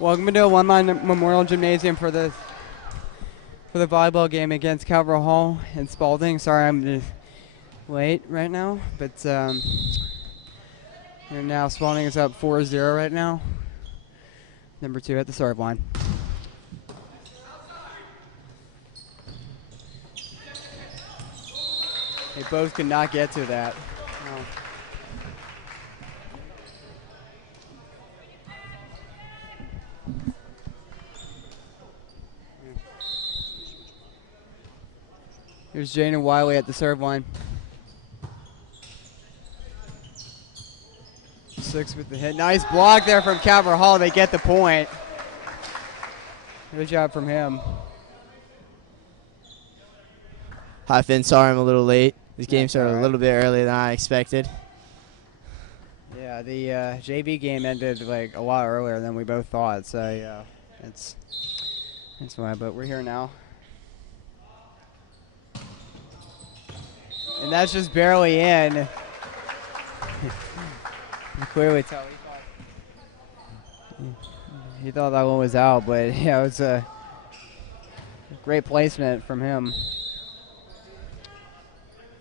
Welcome to a one-line Memorial Gymnasium for the volleyball game against Calvert Hall and Spalding. Sorry I'm late right now, but and now Spalding is up 4-0 right now. Number 2 at the serve line. They both could not get to that. No. Here's Jane Wiley at the serve line. 6 with the hit. Nice block there from Calvert Hall. They get the point. Good job from him. Hi, Finn. Sorry I'm a little late. This game started right. a little bit earlier than I expected. Yeah, the JV game ended like a lot earlier than we both thought. So yeah, that's why. But we're here now. And that's just barely in. You clearly tell he thought that one was out, but yeah, it was a great placement from him.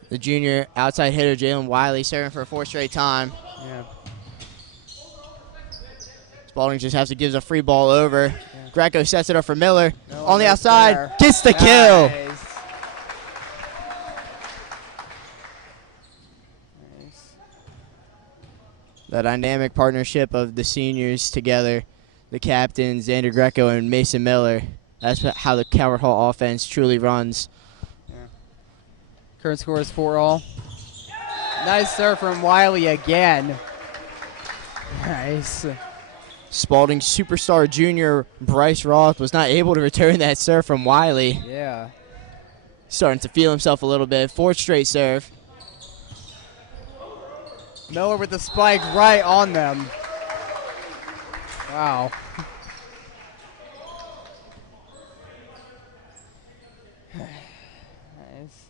The junior outside hitter, Jalen Wiley, serving for a 4th straight time. Yeah. Spalding just has to give a free ball over. Yeah. Greco sets it up for Miller. No On the one outside, there. gets the kill. Nice. The dynamic partnership of the seniors together, the captains, Xander Greco and Mason Miller. That's how the Calvert Hall offense truly runs. Yeah. Current score is 4-all. Nice serve from Wiley again. Nice. Spalding superstar junior Bryce Roth was not able to return that serve from Wiley. Yeah. Starting to feel himself a little bit. 4th straight serve. Miller with the spike right on them. Wow. Nice.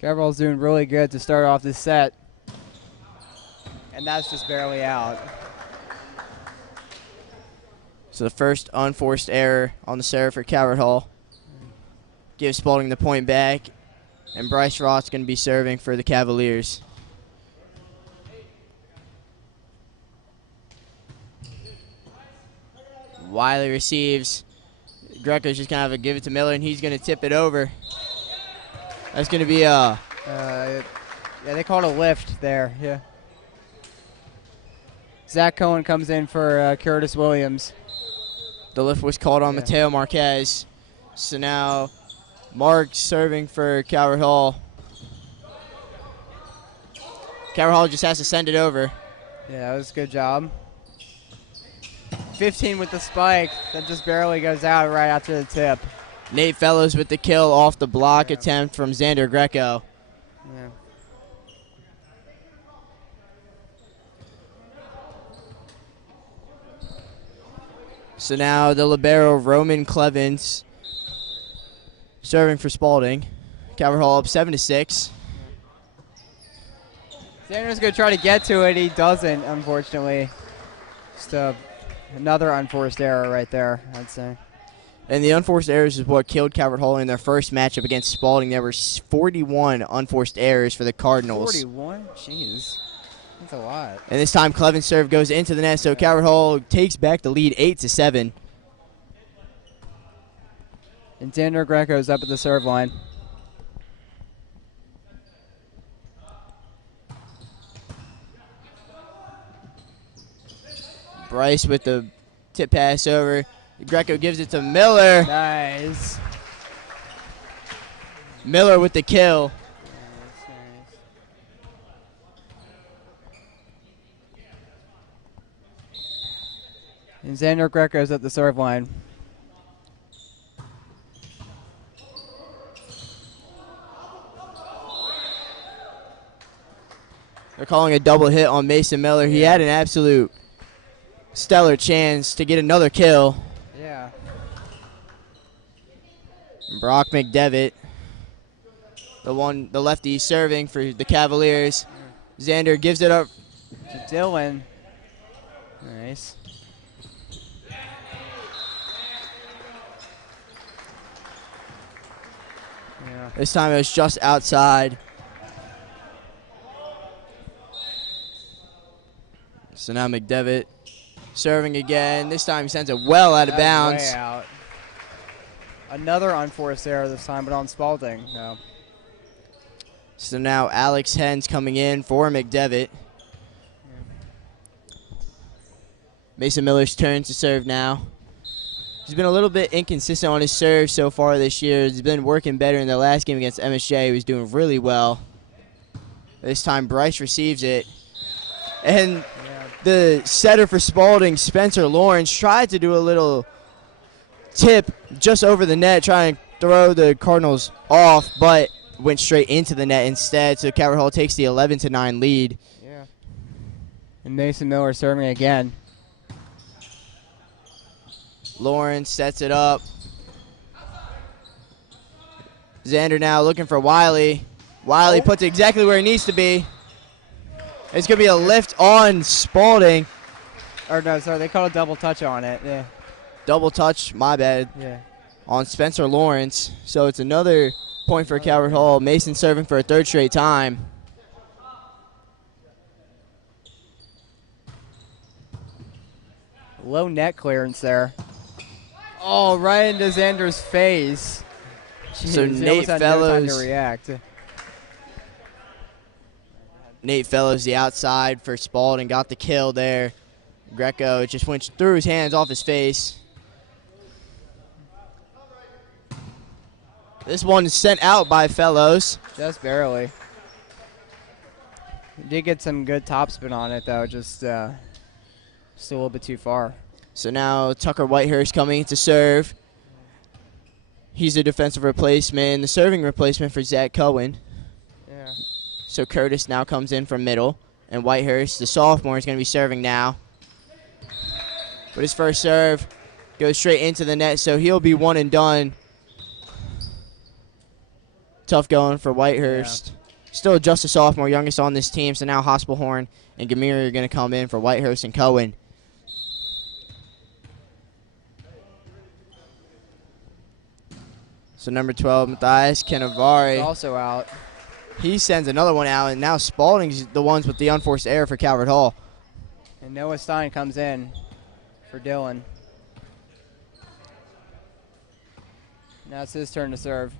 Gabriel's doing really good to start off this set. And that's just barely out. So the first unforced error on the serve for Calvert Hall. Gives Spalding the point back. And Bryce Roth's going to be serving for the Cavaliers. Wiley receives. Greco's just going to give it to Miller, and he's going to tip it over. That's going to be a... yeah, they called a lift there, yeah. Zach Cohen comes in for Curtis Williams. The lift was called on Mateo Marquez. So now Mark serving for Calvert Hall. Calvert Hall just has to send it over. Yeah, that was a good job. 15 with the spike. That just barely goes out right after the tip. Nate Fellows with the kill off the block attempt from Xander Greco. Yeah. So now the libero Roman Clevens serving for Spalding. Calvert Hall up 7-6. Xander's going to try to get to it. He doesn't, unfortunately. Just another unforced error right there, I'd say. And the unforced errors is what killed Calvert Hall in their first matchup against Spalding. There were 41 unforced errors for the Cardinals. 41? Jeez. That's a lot. And this time Cleven's serve goes into the net, so Calvert Hall takes back the lead 8-7. And Xander Greco's up at the serve line. Bryce with the tip pass over. Greco gives it to Miller. Nice. Miller with the kill. And Xander Greco's at the serve line. They're calling a double hit on Mason Miller. He had an absolute stellar chance to get another kill. Yeah. Brock McDevitt, the lefty serving for the Cavaliers. Xander gives it up To Dylan. Nice. Yeah. This time it was just outside. So now McDevitt serving again. This time he sends it well out of bounds. Way out. Another unforced error this time, but on Spalding. No. So now Alex Hens coming in for McDevitt. Mason Miller's turn to serve now. He's been a little bit inconsistent on his serve so far this year. He's been working better in the last game against MSJ. He was doing really well. This time Bryce receives it. And the setter for Spalding, Spencer Lawrence, tried to do a little tip just over the net, trying to throw the Cardinals off, but went straight into the net instead. So Calvert Hall takes the 11-9 lead. Yeah. And Mason Miller serving again. Lawrence sets it up. Xander now looking for Wiley. Wiley puts it exactly where he needs to be. It's going to be a lift on Spalding. Or no, sorry, they called a double touch on it. Yeah. Double touch, my bad, Yeah. on Spencer Lawrence. So it's another point for Calvert Hall. Mason serving for a third straight time. Low net clearance there. Oh, right into Xander's face. So Jeez, he Nate almost had no time Fellows. to react. Nate Fellows, the outside for Spalding, got the kill there. Greco, it just went through his hands off his face. This one is sent out by Fellows. Just barely. He did get some good topspin on it, though. Just a little bit too far. So now Tucker Whitehurst coming to serve. He's a defensive replacement, the serving replacement for Zach Cohen. Yeah. So Curtis now comes in from middle, and Whitehurst, the sophomore, is going to be serving now. But his first serve goes straight into the net, so he'll be one and done. Tough going for Whitehurst. Yeah. Still just a sophomore, youngest on this team, so now Hospelhorn and Gamiri are going to come in for Whitehurst and Cohen. So number 12, Matthias Canavari. Also out. He sends another one out, and now Spalding's the ones with the unforced error for Calvert Hall. And Noah Stein comes in for Dylan. Now it's his turn to serve.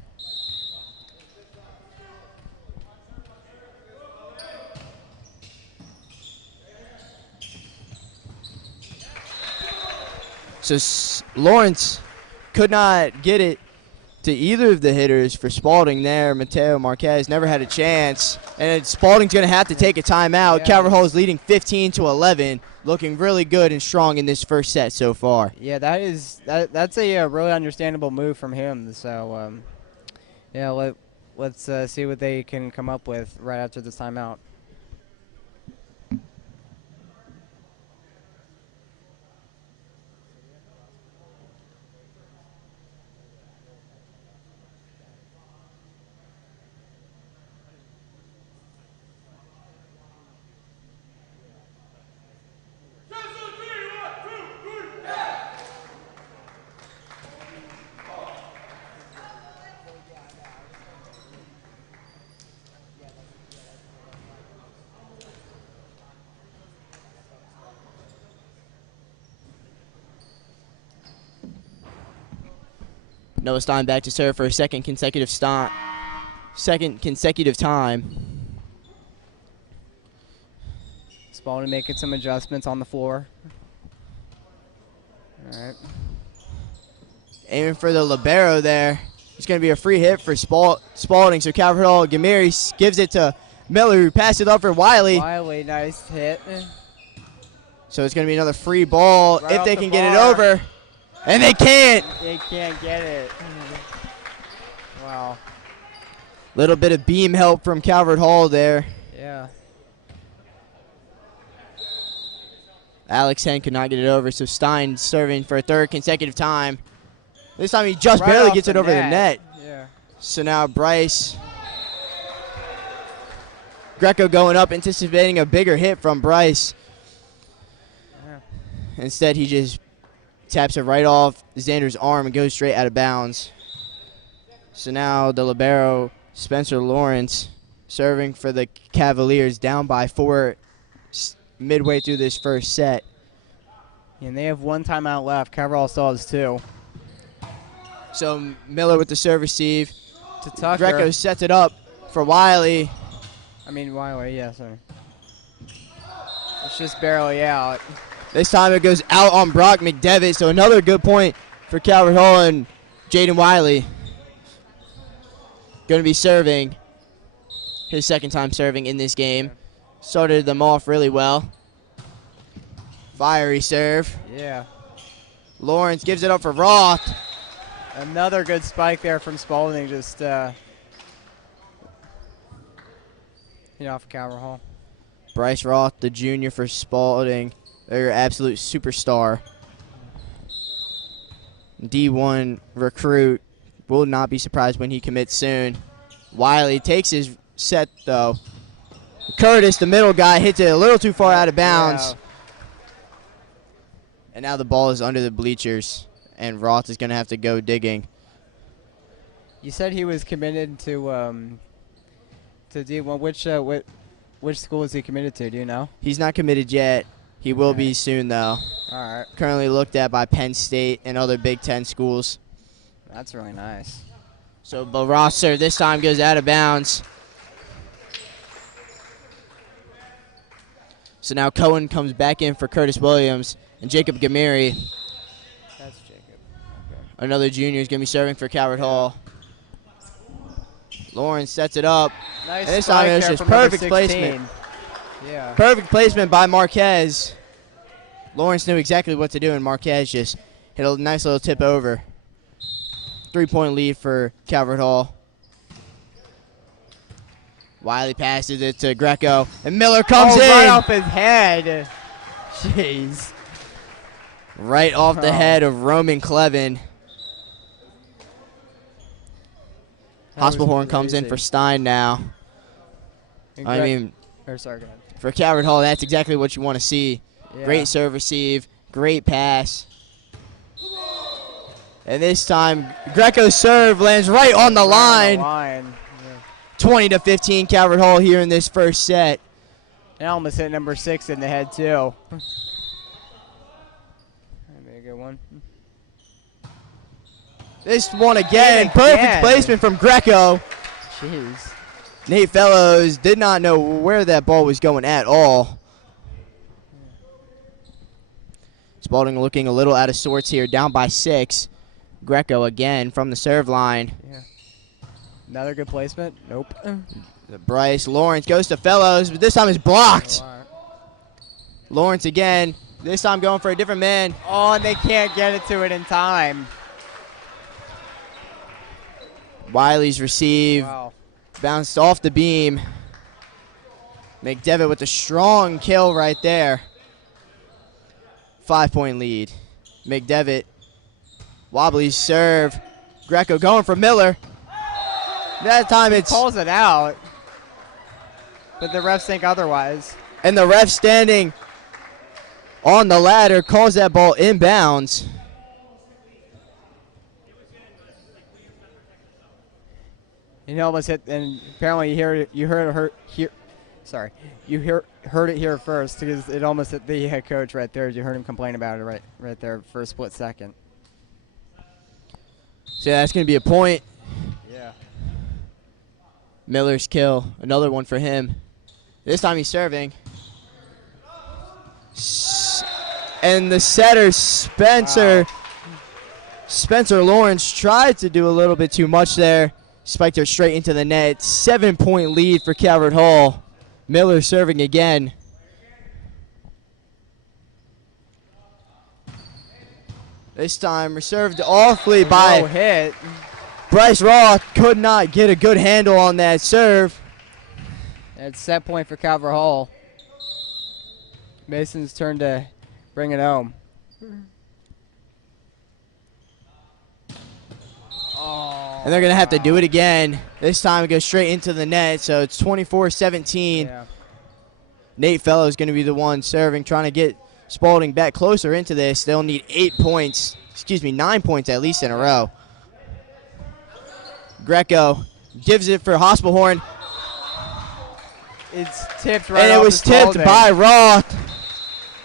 So Lawrence could not get it to either of the hitters for Spalding there. Mateo Marquez never had a chance. And Spalding's going to have to take a timeout. Yeah. Calvert Hall is leading 15-11, looking really good and strong in this first set so far. Yeah, that's a really understandable move from him. So, yeah, let's see what they can come up with right after this timeout. Noah Stein back to serve for a second consecutive time. Spalding making some adjustments on the floor. All right. Aiming for the libero there. It's going to be a free hit for Spalding. So Calvert Hall, Gamiri gives it to Miller, who passed it up for Wiley. Wiley, nice hit. So it's going to be another free ball Right if they off can the get it bar. over. And they can't. They can't get it. Wow. Little bit of beam help from Calvert Hall there. Yeah. Alex Hen could not get it over, so Stein serving for a third consecutive time. This time he just Right barely off gets it over the net. Yeah. So now Bryce Greco going up, anticipating a bigger hit from Bryce. Yeah. Instead, he just taps it right off Xander's arm and goes straight out of bounds. So now the libero, Spencer Lawrence, serving for the Cavaliers, down by 4 midway through this first set. And they have 1 timeout left. Coverall still has 2. So Miller with the serve receive. To Tucker. Greco sets it up for Wiley. Wiley, yeah, sorry. It's just barely out. This time it goes out on Brock McDevitt, so another good point for Calvert Hall and Jaden Wiley. Going to be serving, his second time serving in this game. Started them off really well. Fiery serve. Yeah. Lawrence gives it up for Roth. Another good spike there from Spalding, just off Calvert Hall. Bryce Roth, the junior for Spalding, their absolute superstar. D1 recruit. Will not be surprised when he commits soon. Wiley takes his set, though. Curtis, the middle guy, hits it a little too far out of bounds. Yeah. And now the ball is under the bleachers, and Roth is going to have to go digging. You said he was committed to D1. Which school is he committed to? Do you know? He's not committed yet. He will be soon, though. All right. Currently looked at by Penn State and other Big Ten schools. That's really nice. So Roth serve this time goes out of bounds. So now Cohen comes back in for Curtis Williams, and Jacob Gamiri, That's Jacob. Okay. another junior, is going to be serving for Calvert Hall. Lawrence sets it up. Nice. And this time it's just perfect placement. Yeah. Perfect placement by Marquez. Lawrence knew exactly what to do, and Marquez just hit a nice little tip over. 3-point lead for Calvert Hall. Wiley passes it to Greco, and Miller comes in. Right off his head. Jeez. Right off the head of Roman Clevin. Hospitalhorn comes in for Stein now. Sorry, go ahead. For Calvert Hall, that's exactly what you want to see. Yeah. Great serve receive, great pass. And this time, Greco's serve lands right on the line. 20-15 Calvert Hall here in this first set. And almost hit number 6 in the head, too. That'd be a good one. This one again, perfect placement from Greco. Jeez. Nate Fellows did not know where that ball was going at all. Spalding looking a little out of sorts here, down by 6. Greco again from the serve line. Yeah. Another good placement. Nope. Bryce Lawrence goes to Fellows, but this time it's blocked. Lawrence again, this time going for a different man. Oh, and they can't get it to it in time. Wiley's receive, bounced off the beam. McDevitt with a strong kill right there. 5-point lead. McDevitt, wobbly serve. Greco going for Miller. That time it's calls it out, but the refs think otherwise. And the ref standing on the ladder calls that ball inbounds. He almost hit, and apparently you heard it here first, because it almost hit the head coach right there. You heard him complain about it right there for a split second. So that's going to be a point. Yeah. Miller's kill, another one for him. This time he's serving. And the setter, Spencer Lawrence, tried to do a little bit too much there. Spiked her straight into the net. 7-point lead for Calvert Hall. Miller serving again. This time reserved awfully by hit. Bryce Roth. Could not get a good handle on that serve. It's set point for Calvert Hall. Mason's turn to bring it home. Oh. And they're going to have to do it again. This time it goes straight into the net, so it's 24-17. Yeah. Nate Fellow is going to be the one serving, trying to get Spalding back closer into this. They'll need 9 points at least in a row. Greco gives it for Hospelhorn. It's tipped right And it off was to tipped Spalding. by Roth.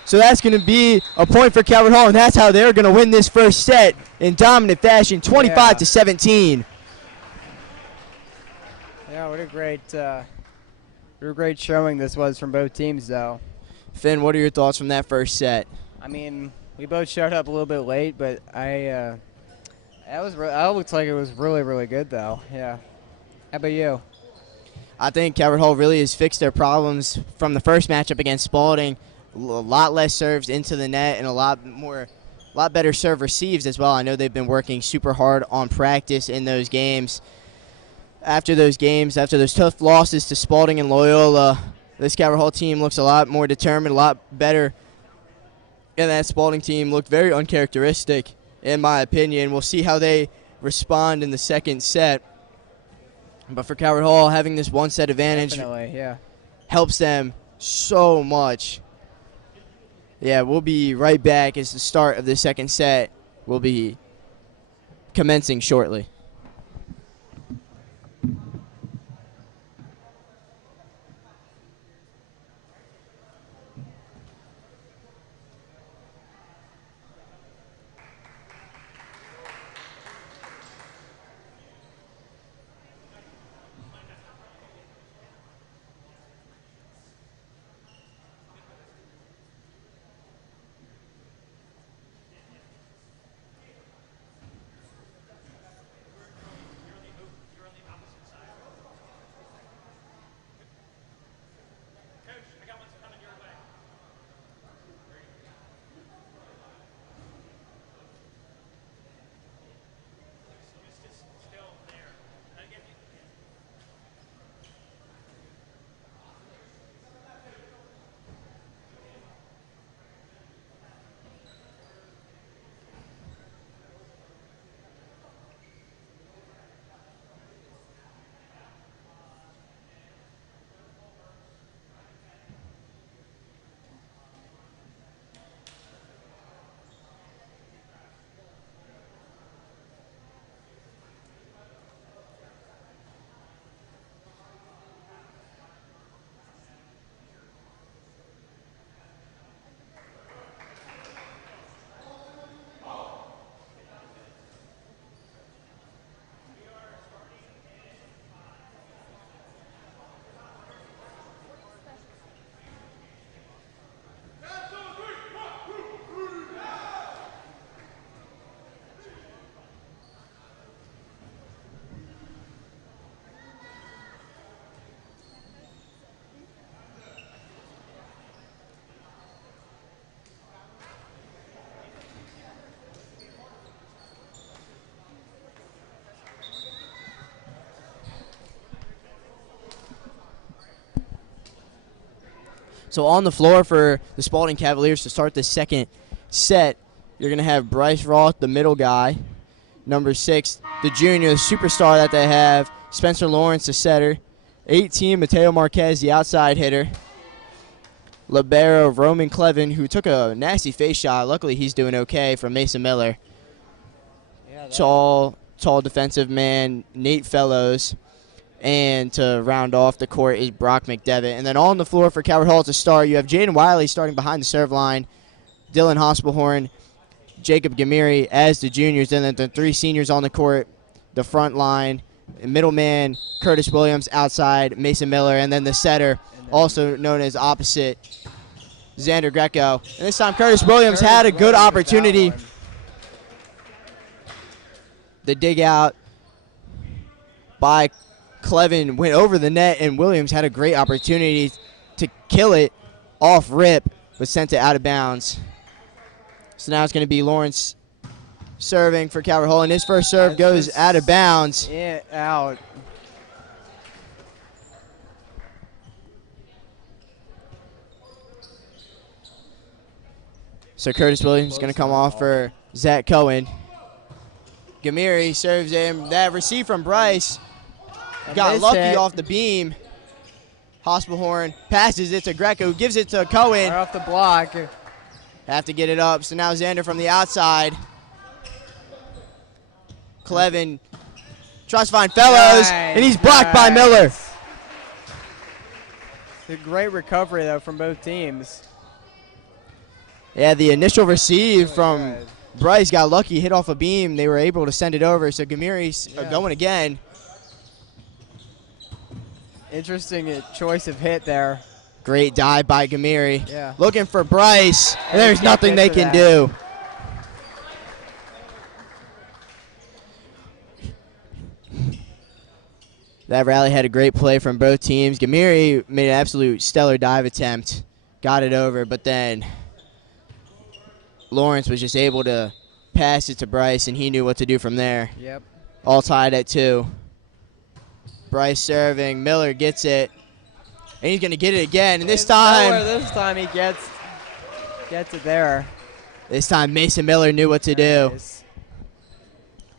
So that's going to be a point for Calvert Hall, and that's how they're going to win this first set in dominant fashion, 25-17. Yeah, what a great showing this was from both teams, though. Finn, what are your thoughts from that first set? I mean, we both showed up a little bit late, but that looks like it was really, really good, though. Yeah. How about you? I think Calvert Hall really has fixed their problems from the first matchup against Spalding. A lot less serves into the net and a lot better serve receives as well. I know they've been working super hard on practice in those games. After those tough losses to Spalding and Loyola, this Calvert Hall team looks a lot more determined, a lot better. And that Spalding team looked very uncharacteristic, in my opinion. We'll see how they respond in the second set. But for Calvert Hall, having this one set advantage helps them so much. Yeah, we'll be right back as the start of the second set will be commencing shortly. So on the floor for the Spalding Cavaliers to start the second set, you're going to have Bryce Roth, the middle guy. Number 6, the junior, the superstar that they have, Spencer Lawrence, the setter. 18, Mateo Marquez, the outside hitter. Libero, Roman Clevin, who took a nasty face shot. Luckily, he's doing okay from Mason Miller. Tall defensive man, Nate Fellows. And to round off the court is Brock McDevitt. And then on the floor for Calvert Hall to start, you have Jaden Wiley starting behind the serve line, Dylan Hospelhorn, Jacob Gamiri as the juniors, and then the 3 seniors on the court, the front line, middleman Curtis Williams, outside Mason Miller, and then the setter, also known as opposite, Xander Greco. And this time Curtis Williams had a good opportunity. The dig out by Clevin went over the net, and Williams had a great opportunity to kill it off rip, but sent it out of bounds. So now it's going to be Lawrence serving for Calvert Hall, and his first serve goes out of bounds. Yeah, out. So Curtis Williams is going to come off for Zach Cohen. Gamiri serves him. That receive from Bryce. Got missed lucky it. off the beam. Hospelhorn passes it to Greco, who gives it to Cohen. Right off the block. Have to get it up. So now Xander from the outside. Clevin tries to find Fellows, and he's blocked by Miller. It's a great recovery, though, from both teams. Yeah, the initial receive Really from good. Bryce got lucky, hit off a beam. They were able to send it over. So Gamiri's going again. Interesting choice of hit there. Great dive by Gamiri. Yeah. Looking for Bryce, and there's Can't nothing get they to can that. do. That rally had a great play from both teams. Gamiri made an absolute stellar dive attempt, got it over, but then Lawrence was just able to pass it to Bryce, and he knew what to do from there. Yep. All tied at 2. Bryce serving. Miller gets it. And he's going to get it again. And this time he gets it there. Mason Miller knew what to do. Nice.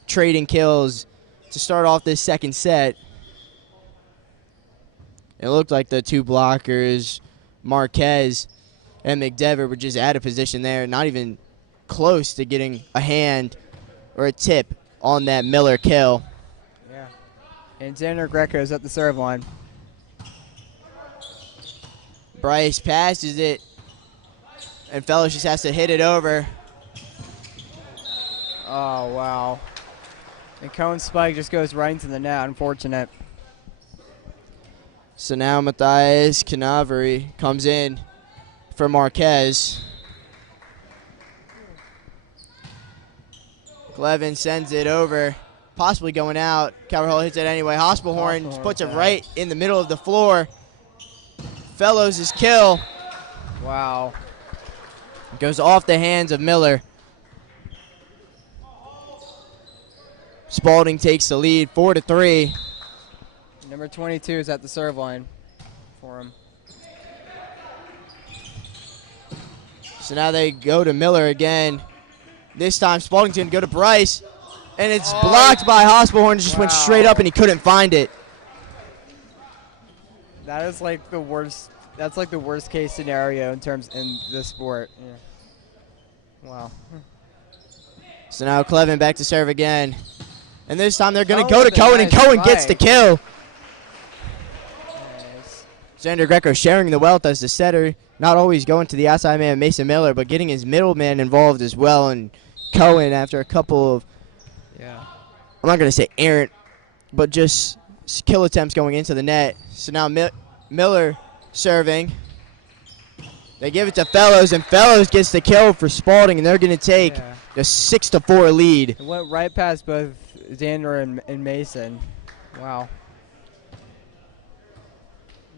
Trading kills to start off this second set. It looked like the two blockers, Marquez and McDevitt, were just out of position there, not even close to getting a hand or a tip on that Miller kill. Yeah. And Xander Greco's at the serve line. Bryce passes it, and Fellows just has to hit it over. Oh, wow. And Cohen's spike just goes right into the net. Unfortunate. So now Matthias Canaveri comes in for Marquez. Clevin sends it over, possibly going out. Calvert Hall hits it anyway. Hospelhorn just puts it right in the middle of the floor. Fellows' kill Wow. goes off the hands of Miller. Spalding takes the lead, 4-3. Number 22 is at the serve line for him. So now they go to Miller again. This time Spalding's going to go to Bryce, and it's blocked by Hospelhorn. Just went straight up, and he couldn't find it. That is like the worst. That's like the worst case scenario in this sport. Yeah. Wow. So now Clevin back to serve again. And this time they're going to Cohen go to with a Cohen, and nice Cohen gets the spike. kill. Nice. Xander Greco sharing the wealth as the setter, not always going to the outside man, Mason Miller, but getting his middle man involved as well. And Cohen, after a couple of, Yeah. I'm not going to say errant, but just kill attempts going into the net. So now Miller serving. They give it to Fellows, and Fellows gets the kill for Spalding, and they're going to take a 6-4 lead. It went right past both Xander and Mason. Wow.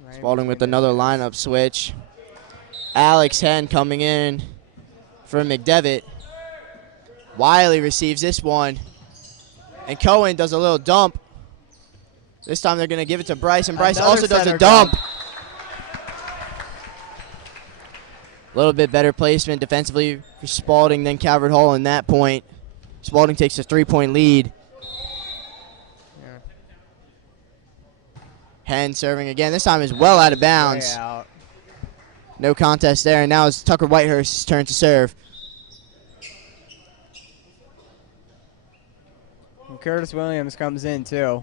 Right Spalding with between another those guys. lineup switch. Alex Henn coming in for McDevitt. Wiley receives this one. And Cohen does a little dump. This time they're going to give it to Bryce, and Bryce Another also does a center dump. A little bit better placement defensively for Spalding than Calvert Hall in that point. Spalding takes a 3-point lead. Yeah. Henn serving again. This time is well out of bounds. Way out. No contest there. And now it's Tucker Whitehurst's turn to serve. And Curtis Williams comes in too.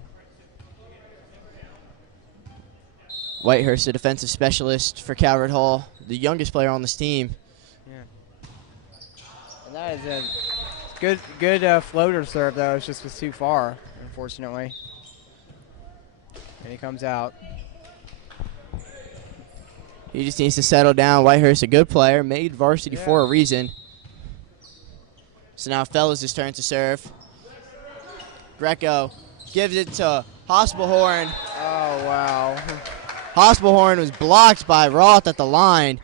Whitehurst, a defensive specialist for Calvert Hall, the youngest player on this team. Yeah. And that is a good floater serve though. It just was too far, unfortunately. And he comes out. He just needs to settle down. Whitehurst, a good player, made varsity for a reason. So now Fellows' turn to serve. Greco gives it to Hospelhorn. Oh, wow. Hospelhorn was blocked by Roth at the line.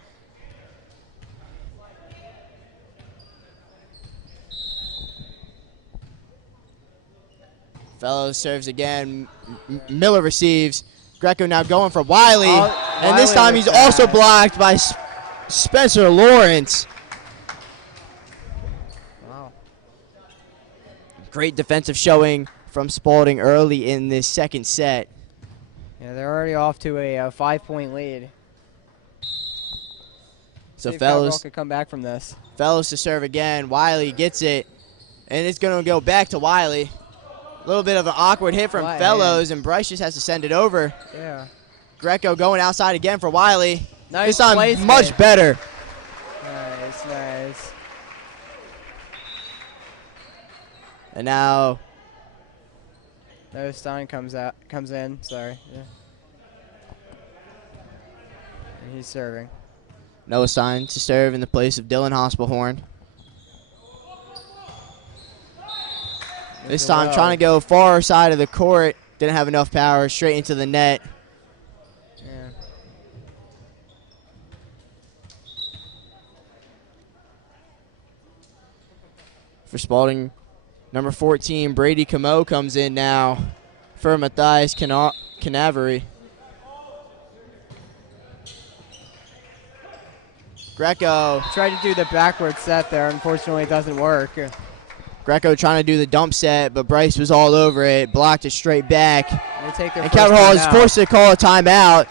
Fellows serves again. Miller receives. Greco now going for Wiley. And this time he's also blocked by Spencer Lawrence. Wow. Great defensive showing from Spalding early in this second set. Yeah, they're already off to a 5-point lead. So See if Calverhall Fellows could come back from this. to serve again. Wiley gets it, and it's going to go back to Wiley. A little bit of an awkward hit from Fellows, and Bryce just has to send it over. Yeah. Greco going outside again for Wiley. Nice this time placement. much better. Nice, nice. And now No, Stein comes in. Sorry. Yeah. And he's serving. Noah Stein to serve in the place of Dylan Hospelhorn. This time trying to go far side of the court. Didn't have enough power. Straight into the net. Yeah. For Spalding, number 14, Brady Camo comes in now for Matthias Canavery. Greco. Tried to do the backward set there. Unfortunately, it doesn't work. Greco trying to do the dump set, but Bryce was all over it. Blocked it straight back. They take their And first Calverhall is timeout. forced to call a timeout.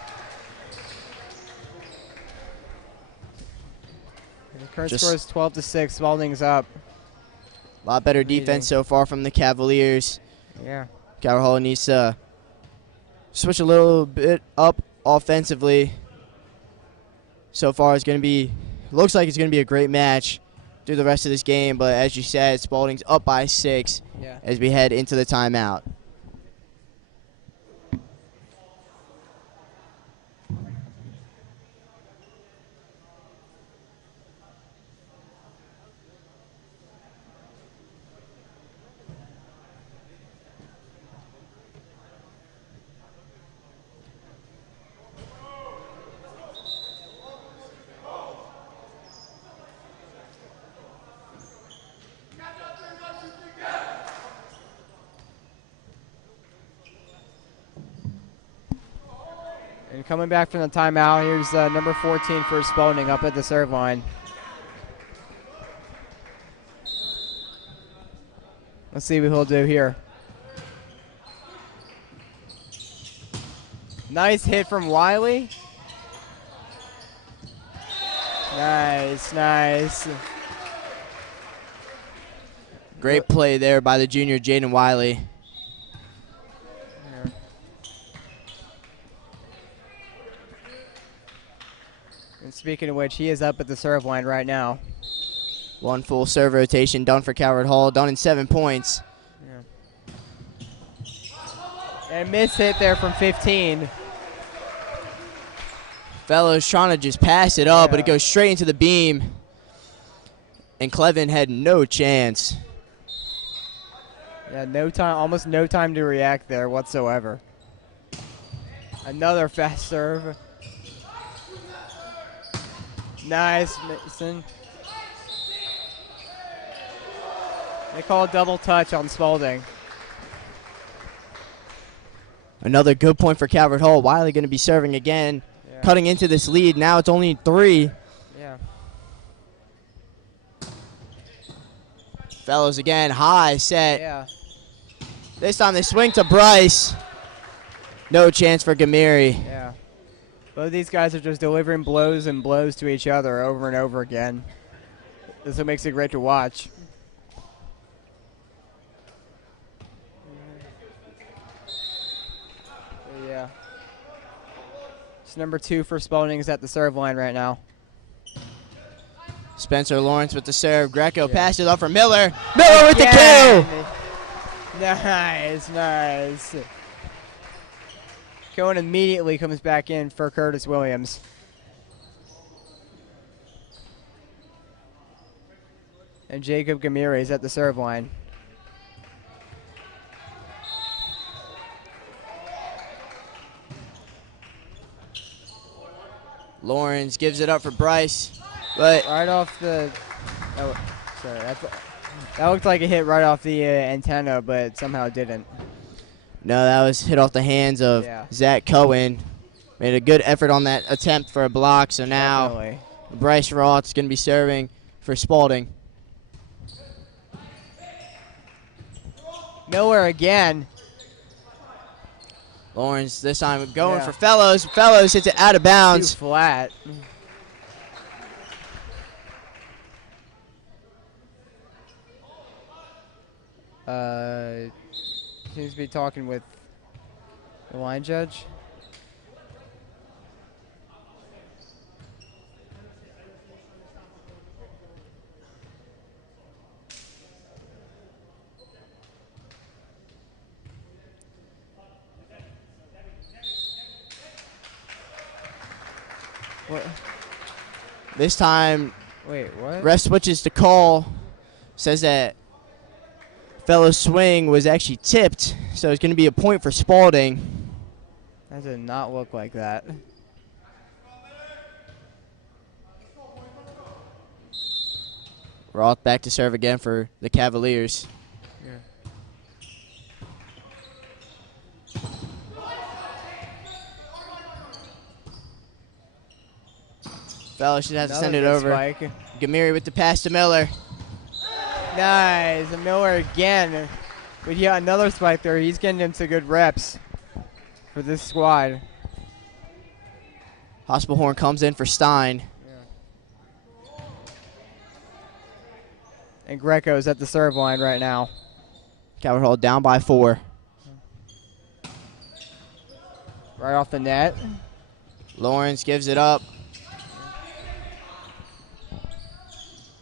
The current score is 12-6. Spalding's up. A lot better defense so far from the Cavaliers. Yeah. Calverhall needs to switch a little bit up offensively. So far, looks like it's going to be a great match through the rest of this game. But as you said, Spalding's up by 6 as we head into the timeout. And coming back from the timeout, here's number 14 for Spalding up at the serve line. Let's see what he'll do here. Nice hit from Wiley. Nice, nice. Great play there by the junior Jaden Wiley. And speaking of which, he is up at the serve line right now. One full serve rotation done for Calvert-Hall, done in 7 points. And miss hit there from 15. Fellows trying to just pass it up, but it goes straight into the beam. And Clevin had no chance. Yeah, no time, almost no time to react there whatsoever. Another fast serve. Nice, Mason. They call a double touch on Spalding. Another good point for Calvert-Hall. Wiley going to be serving again, cutting into this lead. Now it's only 3. Yeah. Fellows again, high set. Yeah. This time they swing to Bryce. No chance for Gamiri. Yeah. Both these guys are just delivering blows and blows to each other over and over again. This is what makes it great to watch. Yeah. It's number 2 for Spalding is at the serve line right now. Spencer Lawrence with the serve. Greco passes up for Miller. Miller with the kill. Nice, nice. Cohen immediately comes back in for Curtis Williams. And Jacob Gamiri is at the serve line. Lawrence gives it up for Bryce. But right off the, sorry, that looked like it hit right off the antenna, but somehow it didn't. No, that was hit off the hands of Zach Cohen. Made a good effort on that attempt for a block, so now Bryce Roth's going to be serving for Spalding. Miller again. Lawrence this time going for Fellows. Fellows hits it out of bounds. Too flat. Seems to be talking with the line judge. What? This time, wait, what? Ref switches to call. Says that Fellows' swing was actually tipped, so it's going to be a point for Spalding. That did not look like that. Roth back to serve again for the Cavaliers. Fellows should have to send it over. Spike. Gamiri with the pass to Miller. Nice. And Miller again. But yeah, another spike there. He's getting into good reps for this squad. Hospitalhorn comes in for Stein. Yeah. And Greco's at the serve line right now. Calvert Hall down by 4. Right off the net. Lawrence gives it up.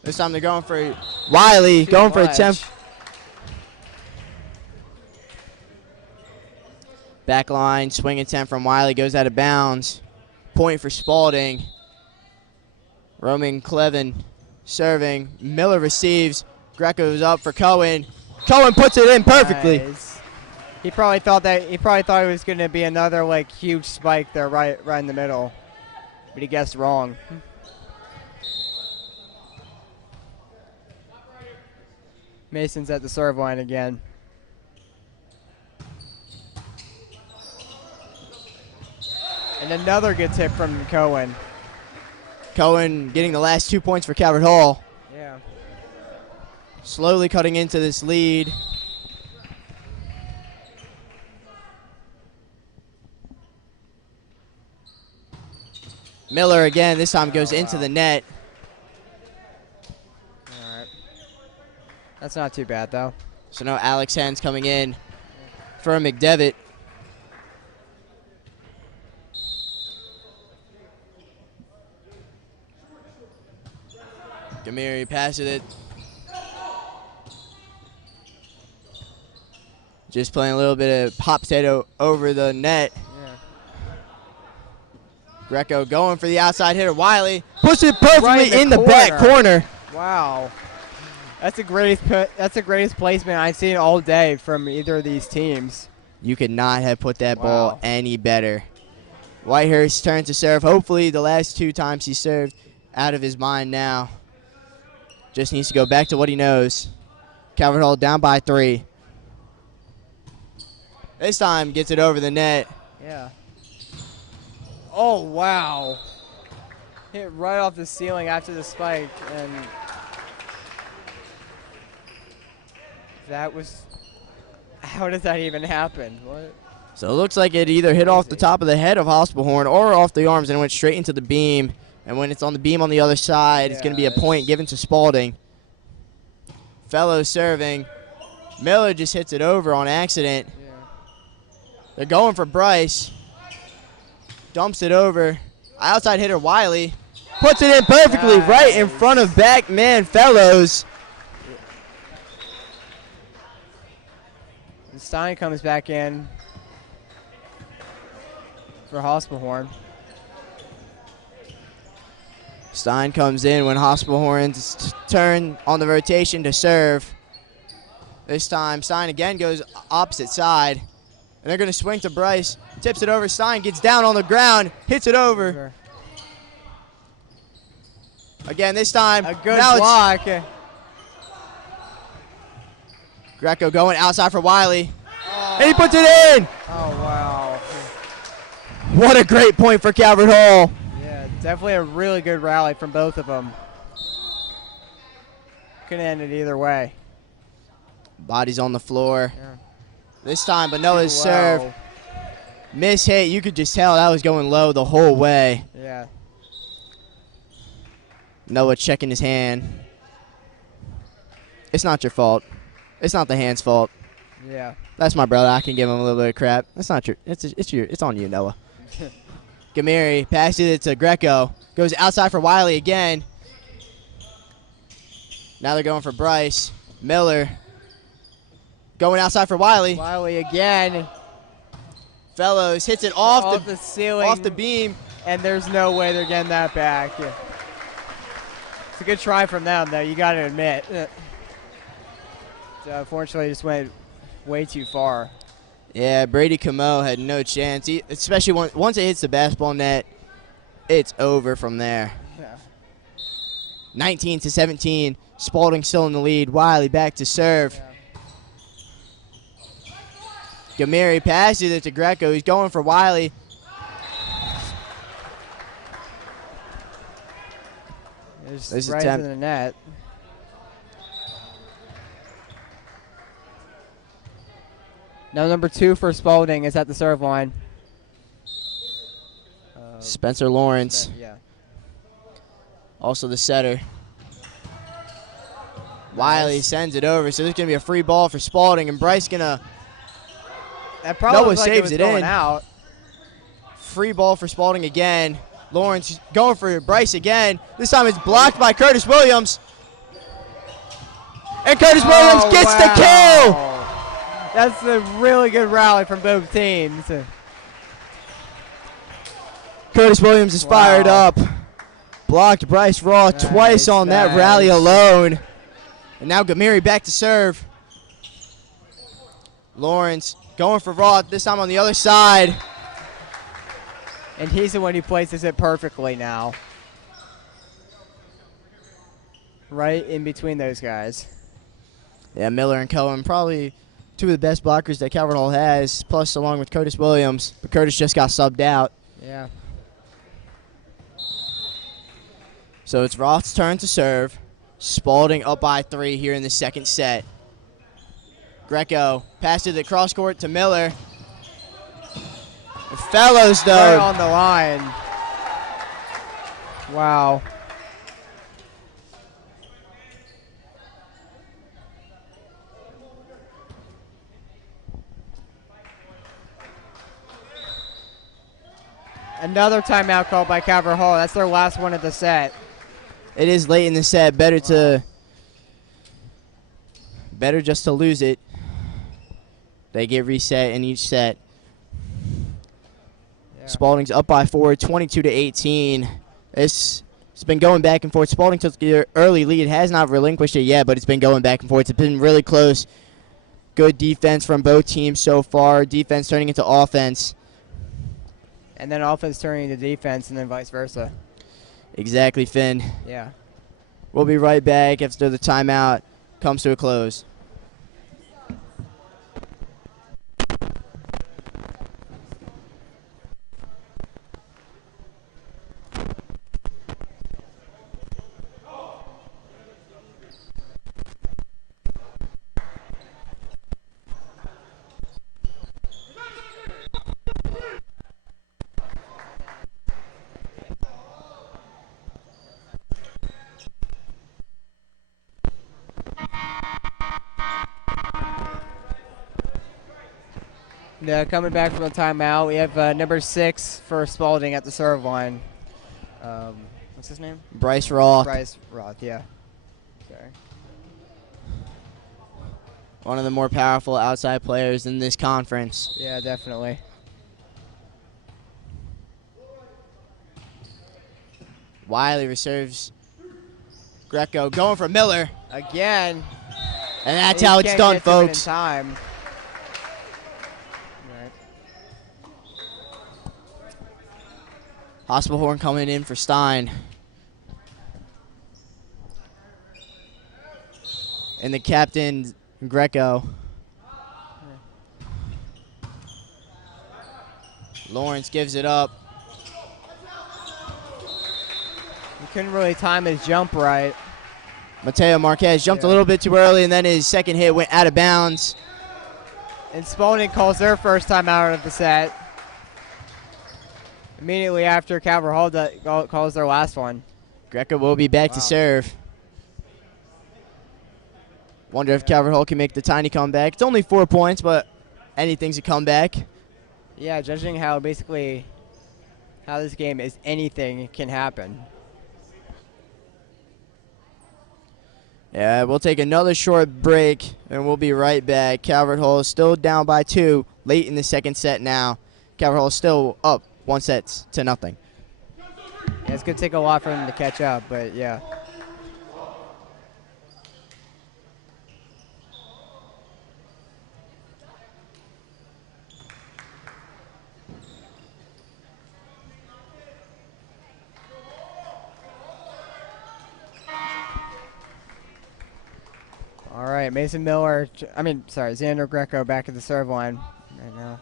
This time they're going for Wiley, going for a 10. Back line, swing attempt from Wiley goes out of bounds. Point for Spalding. Roman Clevin serving. Miller receives. Greco's up for Cohen. Cohen puts it in perfectly. Nice. He probably thought it was going to be another like huge spike there right in the middle. But he guessed wrong. Mason's at the serve line again. And another good tip from Cohen. Cohen getting the last 2 points for Calvert Hall. Yeah. Slowly cutting into this lead. Miller again, this time goes into the net. All right. That's not too bad, though. So now Alex Hens coming in for McDevitt. Gamiri passes it. Just playing a little bit of pop potato over the net. Yeah. Greco going for the outside hitter. Wiley puts it perfectly Right in the back corner. Wow. That's the greatest placement I've seen all day from either of these teams. You could not have put that ball any better. Whitehurst turns to serve. Hopefully the last 2 times he served out of his mind now. Just needs to go back to what he knows. Calvert Hall down by 3. This time gets it over the net. Yeah. Oh, wow. Hit right off the ceiling after the spike. And that was... How did that even happen? What? So it looks like it either hit off the top of the head of Hospitalhorn or off the arms and went straight into the beam. And when it's on the beam on the other side, it's going to be a point given to Spalding. Fellows serving. Miller just hits it over on accident. Yeah. They're going for Bryce. Dumps it over. Outside hitter Wiley. Puts it in perfectly right in front of back man Fellows. And Stein comes back in for Hospitalhorn. Stein comes in when Hospitalhorn's turn on the rotation to serve. This time Stein again goes opposite side. And they're going to swing to Bryce. Tips it over. Stein gets down on the ground. Hits it over. Again, this time. A good block. Greco going outside for Wiley. And he puts it in. Oh, wow. What a great point for Calvert Hall. Yeah, definitely a really good rally from both of them. Could have ended either way. Body's on the floor. Yeah. This time, but Noah's serve. Miss hit. You could just tell that was going low the whole way. Yeah. Noah checking his hand. It's not your fault. It's not the hand's fault. Yeah. That's my brother. I can give him a little bit of crap. That's not your. It's on you, Noah. Gamiri passes it to Greco. Goes outside for Wiley again. Now they're going for Bryce. Miller going outside for Wiley. Wiley again. Fellows hits it off the ceiling. off the beam. And there's no way they're getting that back. Yeah. It's a good try from them, though, you got to admit. Unfortunately, just went way too far. Yeah, Brady Camo had no chance, especially once it hits the basketball net, it's over from there. Yeah. 19-17, Spalding still in the lead. Wiley back to serve. Yeah. Gamiri passes it to Greco. He's going for Wiley. There's right into the net. Now number 2 for Spalding is at the serve line. Spencer Lawrence. Yeah. Also the setter. Wiley sends it over, so there's going to be a free ball for Spalding, and Bryce going to. That probably Noah like saves it in. Out. Free ball for Spalding again. Lawrence going for Bryce again. This time it's blocked by Curtis Williams. And Curtis Williams gets the kill. That's a really good rally from both teams. Curtis Williams is fired up. Blocked Bryce Raw twice on that rally alone. And now Gamiri back to serve. Lawrence going for Raw, this time on the other side. And he's the one who places it perfectly now. Right in between those guys. Yeah, Miller and Cohen, probably two of the best blockers that Calvert Hall has, plus along with Curtis Williams. But Curtis just got subbed out. Yeah. So it's Roth's turn to serve. Spalding up by 3 here in the second set. Greco passes it cross court to Miller. The Fellows, though. Right on the line. Wow. Another timeout called by Calvert Hall. That's their last one of the set. It is late in the set. Better just to lose it. They get reset in each set. Yeah. Spalding's up by 4, 22-18. It's been going back and forth. Spalding took the early lead. Has not relinquished it yet, but it's been going back and forth. It's been really close. Good defense from both teams so far. Defense turning into offense. And then offense turning into defense, and then vice versa. Exactly, Finn. Yeah. We'll be right back after the timeout comes to a close. Coming back from a timeout, we have number 6 for Spalding at the serve line. What's his name? Bryce Roth. Bryce Roth, yeah. Sorry. One of the more powerful outside players in this conference. Yeah, definitely. Wiley reserves. Greco going for Miller. Again. And that's how it's done, folks. Time. Hospital horn coming in for Stein. And the captain, Greco. Lawrence gives it up. He couldn't really time his jump right. Mateo Marquez jumped a little bit too early, and then his second hit went out of bounds. And Spalding calls their first time out of the set. Immediately after Calvert Hall calls their last one. Greco will be back to serve. Wonder if Calvert Hall can make the tiny comeback. It's only 4 points, but anything's a comeback. Yeah, judging how basically how this game is, anything can happen. Yeah, we'll take another short break, and we'll be right back. Calvert Hall is still down by 2 late in the second set now. Calvert Hall is still up 1-0. Yeah, it's going to take a lot for them to catch up, but yeah. All right, Xander Greco back at the serve line right now.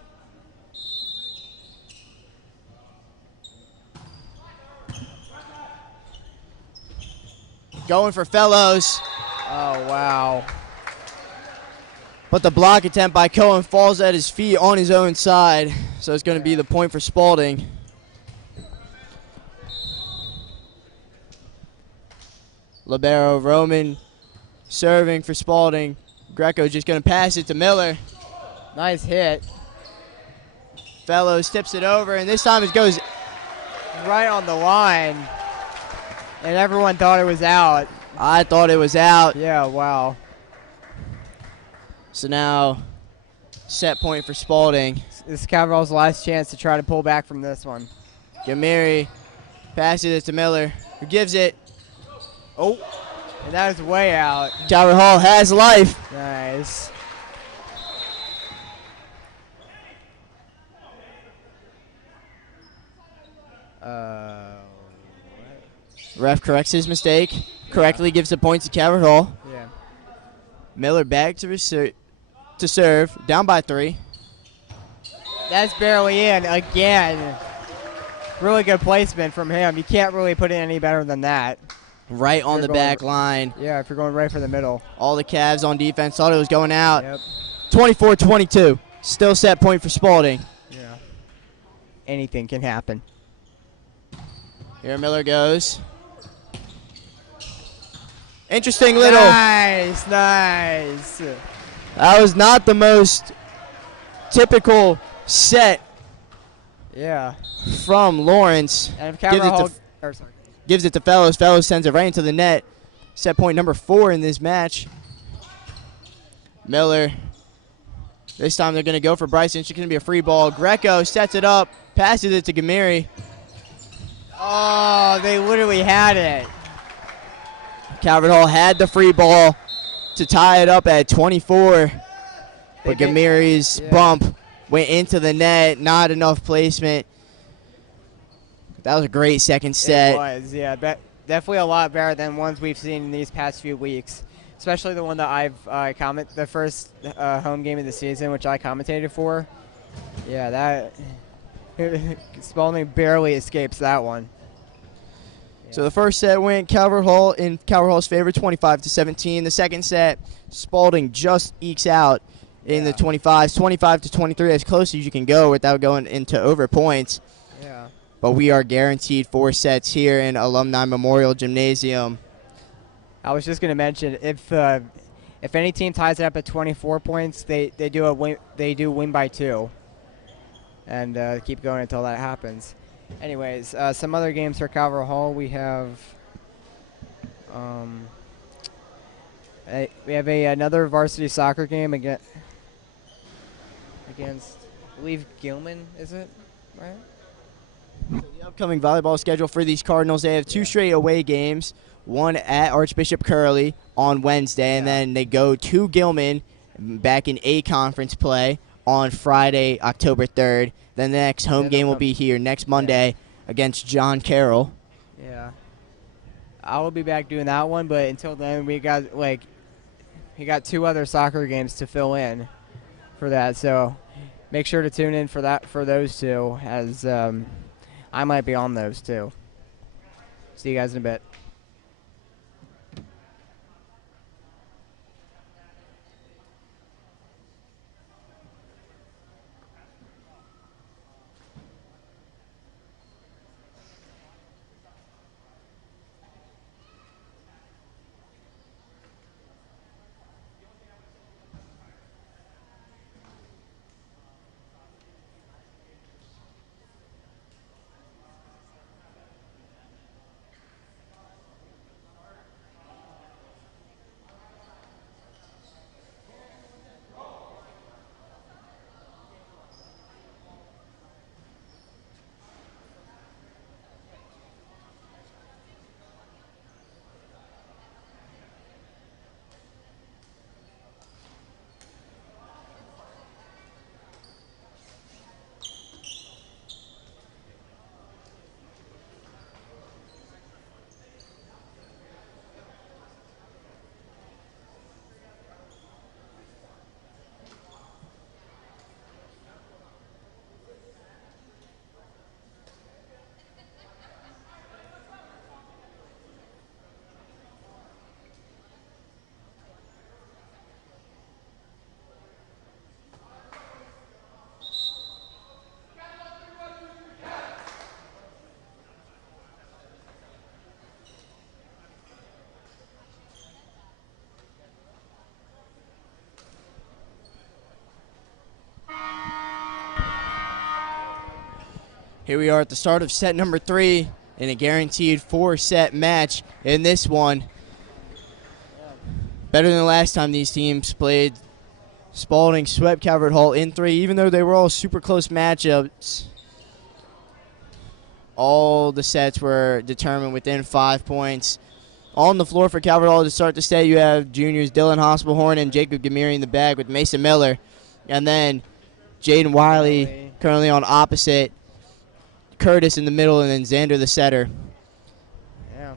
Going for Fellows. Oh, wow. But the block attempt by Cohen falls at his feet on his own side, so it's going to be the point for Spalding. Libero Roman serving for Spalding. Greco just going to pass it to Miller. Nice hit. Fellows tips it over, and this time it goes right on the line. And everyone thought it was out. I thought it was out. Yeah, wow. So now, set point for Spalding. This is Calvert Hall's last chance to try to pull back from this one. Gamiri passes it to Miller, who gives it. Oh, and that is way out. Calvert Hall has life. Nice. Ref corrects his mistake. Correctly gives the point to Calvert Hall. Yeah. Miller back to serve, down by 3. That's barely in again. Really good placement from him. You can't really put it any better than that. Right on the back line. Yeah, if you're going right for the middle. All the Cavs on defense thought it was going out. Yep. 24-22. Still set point for Spalding. Yeah. Anything can happen. Here Miller goes. Interesting little. Nice. That was not the most typical set. Yeah. From Lawrence. And if Calvert Hall, gives it to Fellows. Fellows sends it right into the net. Set point number 4 in this match. Miller. This time they're going to go for Bryson. It's going to be a free ball. Greco sets it up. Passes it to Gamiri. Oh, they literally had it. Calvert Hall had the free ball to tie it up at 24. But Gamiri's bump went into the net. Not enough placement. That was a great second set. It was, yeah. Definitely a lot better than ones we've seen in these past few weeks. Especially the one that I've the first home game of the season, which I commentated for. Yeah, that Spalding barely escapes that one. Yeah. So the first set went Calvert Hall in Calvert Hall's favor, 25-17. The second set, Spalding just ekes out in the 25s, 25-23, as close as you can go without going into over points. Yeah. But we are guaranteed 4 sets here in Alumni Memorial Gymnasium. I was just going to mention if any team ties it up at 24 points, they do win by 2, and keep going until that happens. Anyways, some other games for Calvert Hall. We have another varsity soccer game against I believe Gilman, is it right? So the upcoming volleyball schedule for these Cardinals, they have 2 straight away games, one at Archbishop Curley on Wednesday, and then they go to Gilman back in A conference play on Friday, October 3rd. Then the next home game will be here next Monday against John Carroll. Yeah. I will be back doing that one, but until then we got 2 other soccer games to fill in for that. So make sure to tune in for those 2, as I might be on those too. See you guys in a bit. Here we are at the start of set number 3 in a guaranteed 4-set match in this one. Better than the last time these teams played. Spalding swept Calvert Hall in 3, even though they were all super close matchups. All the sets were determined within 5 points. On the floor for Calvert Hall to start the set, you have juniors Dylan Hospelhorn and Jacob Gamiri in the bag with Mason Miller. And then Jaden Wiley currently on opposite. Curtis in the middle, and then Xander the setter. Yeah.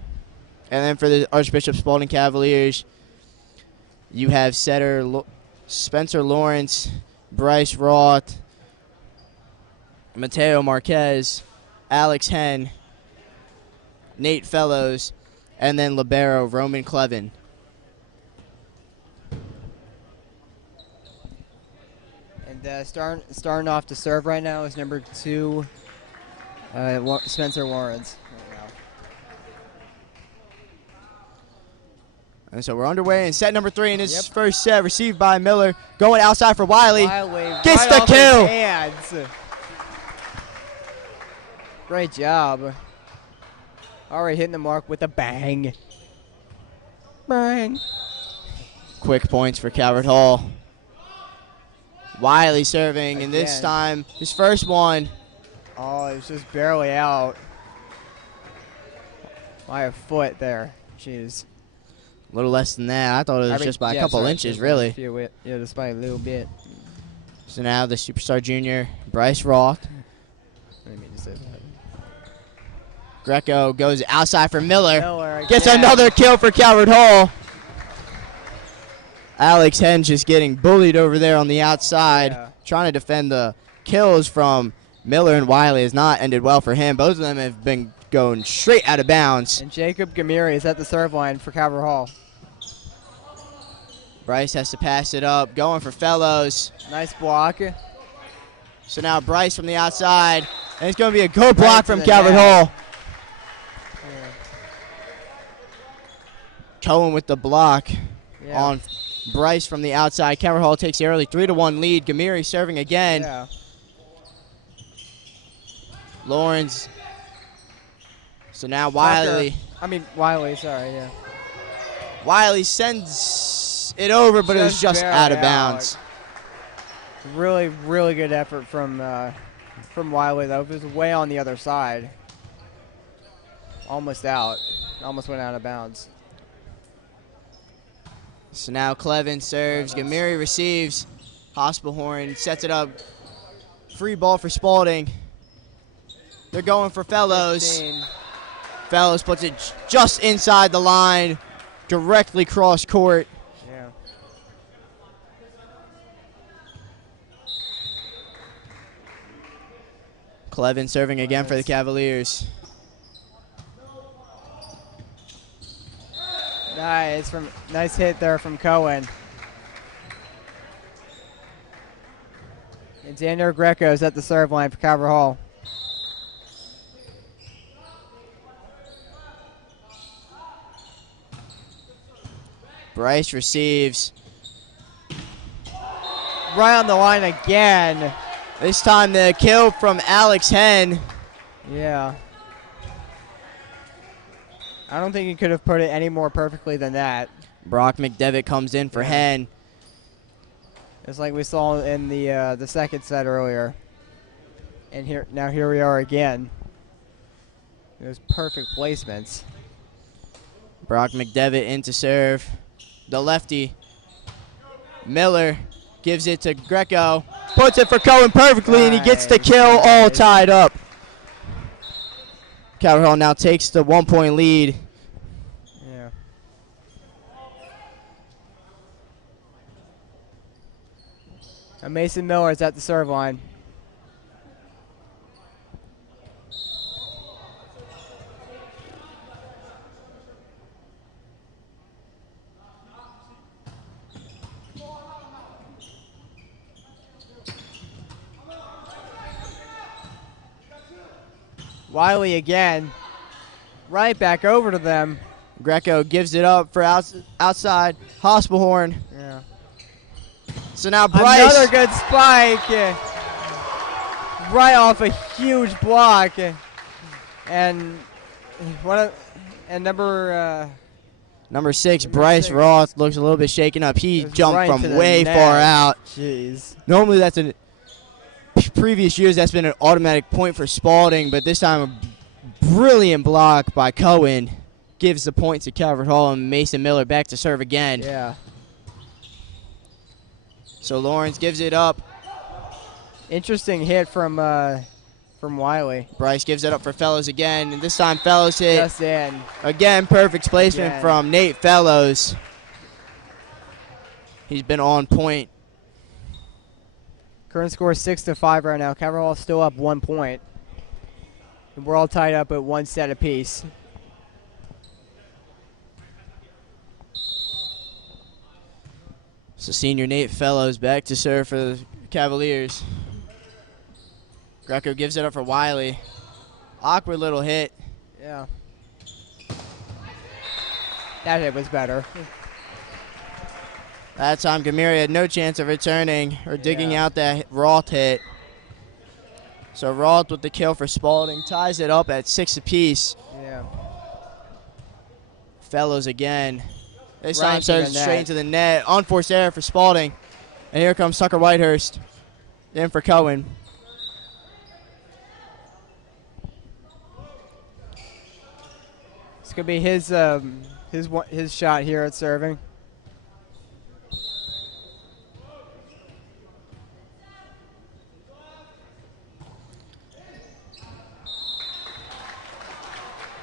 And then for the Archbishop Spalding Cavaliers, you have setter Spencer Lawrence, Bryce Roth, Mateo Marquez, Alex Henn, Nate Fellows, and then libero Roman Clevin. And starting off to serve right now is number 2, Spencer Lawrence. Right now. And so we're underway in set number 3 in his first set, received by Miller. Going outside for Wiley. Gets right the kill. Hands. Great job. Already hitting the mark with a bang. Bang. Quick points for Calvert Hall. Wiley serving, and this time his first one. Oh, it was just barely out. By a foot there. Jeez. A little less than that. I thought it was just by a couple inches, really. Yeah, just by a little bit. So now the superstar junior, Bryce Roth. I didn't mean to say that. Greco goes outside for Miller. Gets again. another kill for Calvert Hall. Alex Henn just getting bullied over there on the outside. Trying to defend the kills from Miller and Wiley has not ended well for him. Both of them have been going straight out of bounds. And Jacob Gamiri is at the serve line for Calvert Hall. Bryce has to pass it up. Going for Fellows. Nice block. So now Bryce from the outside. And it's going to be a good block Right from to the Calvert net. Hall. Cohen with the block on Bryce from the outside. Calvert Hall takes the early 3-1 lead. Gamiri serving again. Yeah. Lawrence. So now Wiley. Wiley, sorry, yeah. Wiley sends it over, but it was just out of bounds. Really, really good effort from Wiley, though. It was way on the other side. Almost out. Almost went out of bounds. So now Clevin serves. Gamiri receives. Hospelhorn sets it up. Free ball for Spalding. They're going for Fellows. 15. Fellows puts it just inside the line, directly cross court. Yeah. Clevin serving again for the Cavaliers. Nice hit there from Cohen. And Xander Greco is at the serve line for Calvert Hall. Bryce receives. Right on the line again. This time the kill from Alex Henn. Yeah. I don't think he could have put it any more perfectly than that. Brock McDevitt comes in for Henn. It's like we saw in the second set earlier. And here we are again. Those perfect placements. Brock McDevitt in to serve. The lefty. Miller gives it to Greco. Puts it for Cohen perfectly, and he gets the kill all tied up. Calvert Hall now takes the 1-point lead. Yeah. And Mason Miller is at the serve line. Wiley again. Right back over to them. Greco gives it up for outside. Hospelhorn. Yeah. So now Bryce. Another good spike. right off a huge block, and number Number 6, Number Bryce 6. Roth, looks a little bit shaken up. He was jumped right from to the way net. far out. Jeez. Normally that's in previous years that's been an automatic point for Spalding, but this time a brilliant block by Cohen gives the point to Calvert Hall, and Mason Miller back to serve again. Yeah. So Lawrence gives it up. Interesting hit from Wiley. Bryce gives it up for Fellows again, and this time Fellows hit. Just in. Again, perfect placement Again. from Nate Fellows. He's been on point. Current score is 6-5 right now. Calvert Hall still up 1 point. And we're all tied up at 1 set apiece. So senior Nate Fellows back to serve for the Cavaliers. Greco gives it up for Wiley. Awkward little hit. Yeah. That hit was better. That time Gamiri had no chance of returning or digging Yeah. out that Roth hit. So Roth with the kill for Spalding ties it up at 6 apiece. Yeah. Fellows again. This Right time into the serves net. straight into the net. Unforced error for Spalding. And here comes Tucker Whitehurst. In for Cohen. It's gonna be his shot here at serving.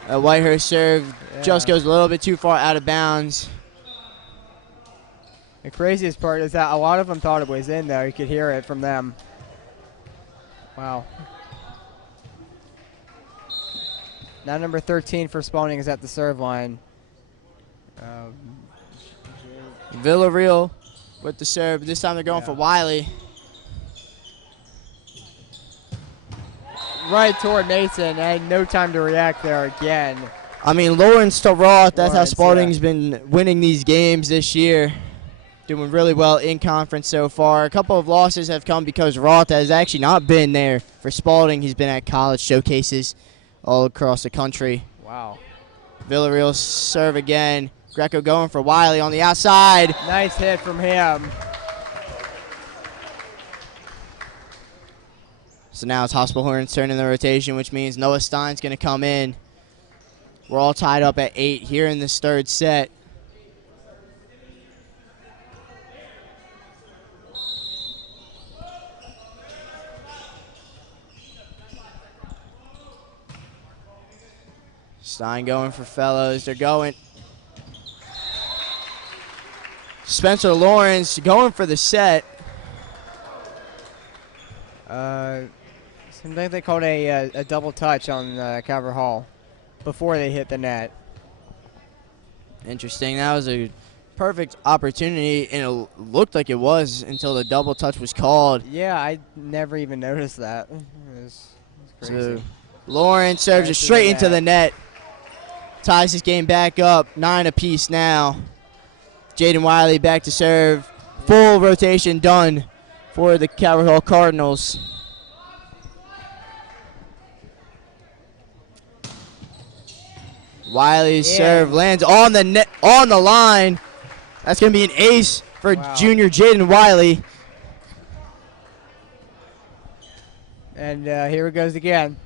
Whitehurst serve just Yeah. goes a little bit too far out of bounds. The craziest part is that a lot of them thought it was in there. You could hear it from them. Wow. Now number 13 for Spalding is at the serve line. Villarreal with the serve. This time they're going Yeah. for Wiley. Right toward Mason. I had no time to react there again. I mean, Lawrence to Roth. That's how Lawrence, Spalding's yeah. been winning these games this year. Doing really well in conference so far. A couple of losses have come because Roth has actually not been there for Spalding. He's been at college showcases all across the country. Wow. Villarreal serve again. Greco going for Wiley on the outside. Nice hit from him. So now it's Hospital Hornets turn in the rotation, which means Noah Stein's going to come in. We're all tied up at 8 here in this third set. Stein going for Fellows. They're going. Spencer Lawrence going for the set. Seems like they called a double touch on Calvert Hall before they hit the net. Interesting. That was a perfect opportunity, and it looked like it was until the double touch was called. Yeah, I never even noticed that. It was crazy. So Lawrence serves it straight into the net. Ties his game back up. 9 apiece now. Jaden Wiley back to serve. Full rotation done for the Calvert Hall Cardinals. Wiley's serve lands on the net, on the line. That's going to be an ace for junior Jaden Wiley. And here it goes again.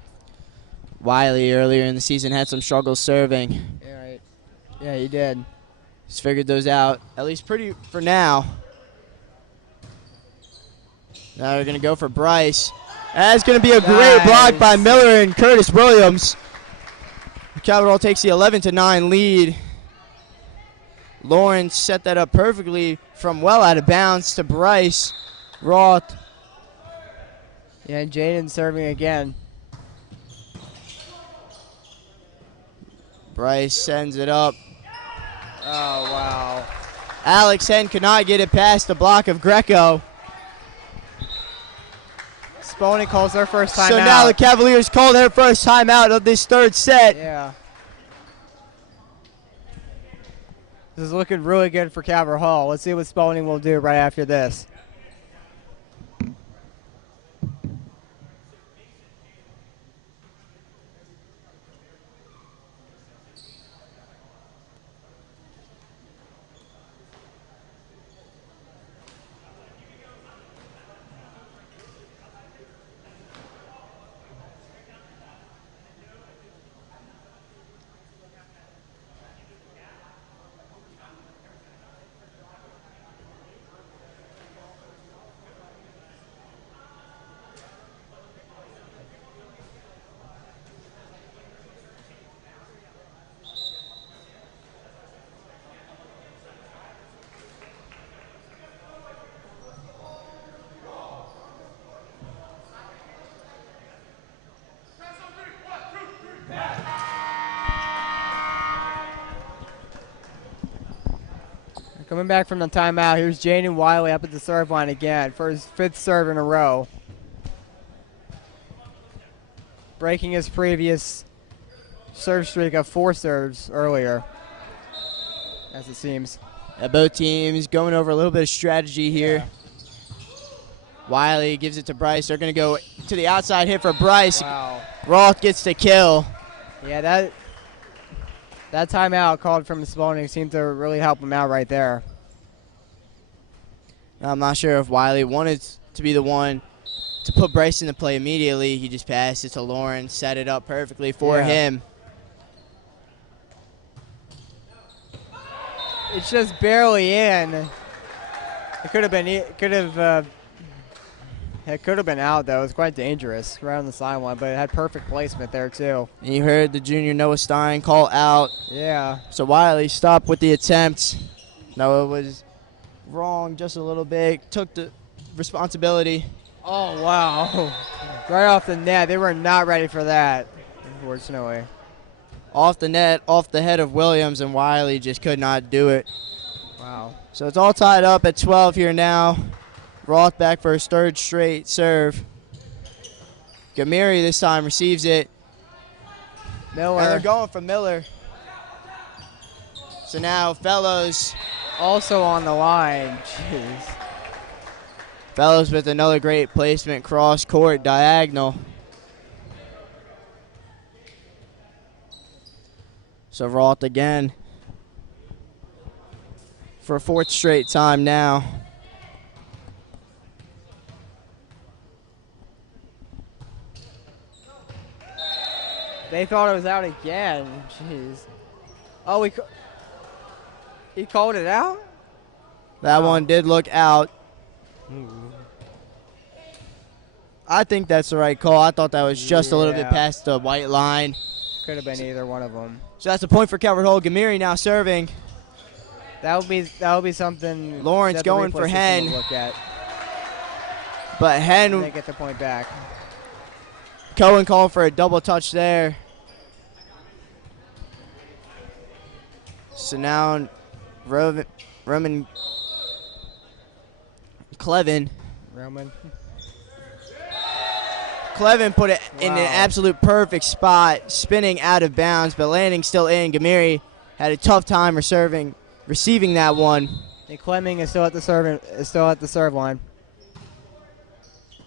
Wiley earlier in the season had some struggles serving. Yeah, right. Yeah, he did. He's figured those out, at least pretty for now. Now they're going to go for Bryce. That's going to be a great block by Miller and Curtis Williams. Calvert Hall takes the 11-9 lead. Lawrence set that up perfectly from well out of bounds to Bryce. Roth. Yeah, and Jaden serving again. Bryce sends it up. Oh, wow. Alex Henn could not get it past the block of Greco. Spalding calls their first timeout. So now the Cavaliers call their first timeout of this third set. Yeah. This is looking really good for Calvert Hall. Let's see what Spalding will do right after this. Coming back from the timeout, here's Jaden Wiley up at the serve line again for his 5th serve in a row. Breaking his previous serve streak of 4 serves earlier, as it seems. Both teams going over a little bit of strategy here. Yeah. Wiley gives it to Bryce. They're going to go to the outside hit for Bryce. Wow. Roth gets the kill. Yeah, that timeout called from Spalding seemed to really help him out right there. I'm not sure if Wiley wanted to be the one to put Bryce into play immediately. He just passed it to Lawrence, set it up perfectly for him. It's just barely in. It could have been. It could have been out though. It was quite dangerous right on the sideline, but it had perfect placement there too. And you heard the junior Noah Stein call out. Yeah. So Wiley stopped with the attempt. Noah was wrong just a little bit. Took the responsibility. Oh wow! Right off the net. They were not ready for that, unfortunately. Off the net, off the head of Williams, and Wiley just could not do it. Wow. So it's all tied up at 12 here now. Roth back for his 3rd straight serve. Gamiri this time receives it. Miller. And they're going for Miller. So now Fellows. Also on the line. Jeez. Fellows with another great placement, cross court, diagonal. So Roth again for a 4th straight time now. They thought it was out again. Jeez. Oh, he called it out? That one did look out. I think that's the right call. I thought that was just a little bit past the white line. Could have been either one of them. So that's a point for Calvert Hall. Gamiri now serving. That would be something. Lawrence that the going replay for system Hen. would look at. But Hen, They get the point back. Cohen called for a double touch there. So now Roman Clevin. Clevin put it in an absolute perfect spot, spinning out of bounds, but landing still in. Gamiri had a tough time receiving that one. And Clemming is still at the serve line.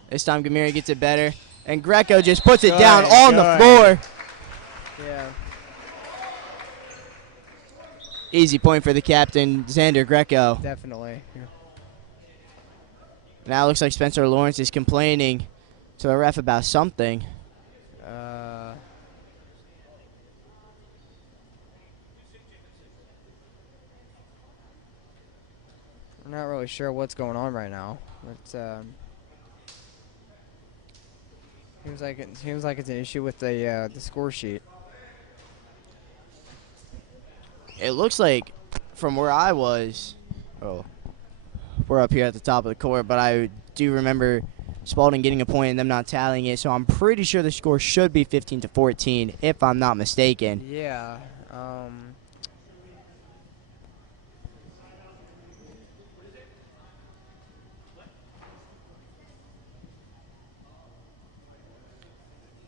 This time Gamiri gets it better, and Greco just puts it down on the floor. Yeah. Easy point for the captain, Xander Greco. Definitely. Yeah. Now it looks like Spencer Lawrence is complaining to the ref about something. I'm not really sure what's going on right now. But seems like it's an issue with the score sheet. It looks like from where I was, we're up here at the top of the court, but I do remember Spalding getting a point and them not tallying it, so I'm pretty sure the score should be 15-14, if I'm not mistaken. Yeah.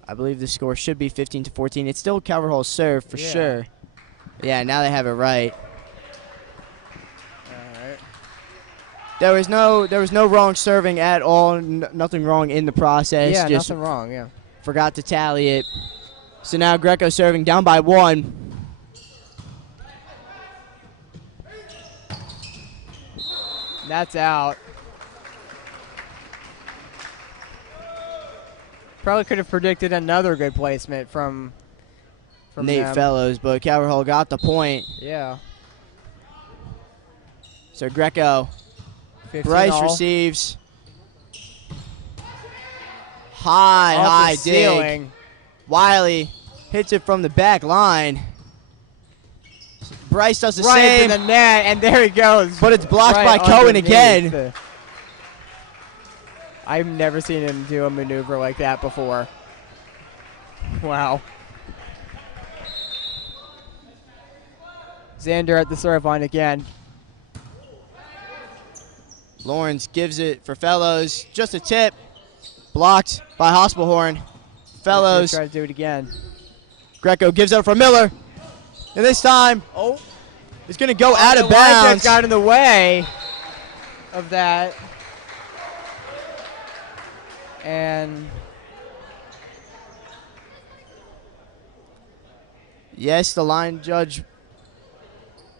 I believe the score should be 15-14. It's still Calvert Hall's serve for sure. Yeah, now they have it right. There was no wrong serving at all. Nothing wrong in the process. Yeah, just nothing wrong. Yeah. forgot to tally it. So now Greco serving down by 1. That's out. Probably could have predicted another good placement from Nate them. Fellows, but Calvert Hall got the point. Yeah. So Greco. 15 Bryce all. receives. High dig. Ceiling. Wiley hits it from the back line. Bryce does the Right same. into the net, and there he goes. But it's blocked by right Cohen underneath. again. I've never seen him do a maneuver like that before. Wow. Xander at the serve line again. Lawrence gives it for Fellows. Just a tip. Blocked by Hospelhorn. Fellows. Try to do it again. Greco gives up for Miller. And this time, it's going to go out of bounds. Got in the way of that. And yes, the line judge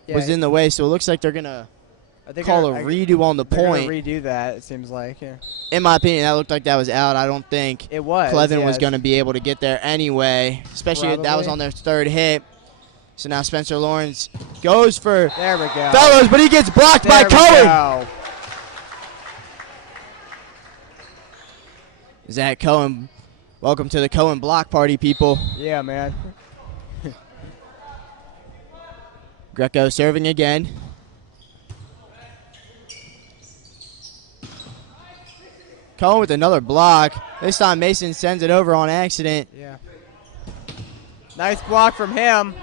was in the way, so it looks like they're going to call a redo on the point. Redo that, it seems like. Yeah. In my opinion, that looked like that was out. I don't think it was. Clevin was going to be able to get there anyway, especially if that was on their third hit. So now Spencer Lawrence goes for Fellows, but he gets blocked by Cohen. Zach Cohen, welcome to the Cohen block party, people. Yeah, man. Greco serving again. Cohen with another block. This time Mason sends it over on accident. Yeah. Nice block from him.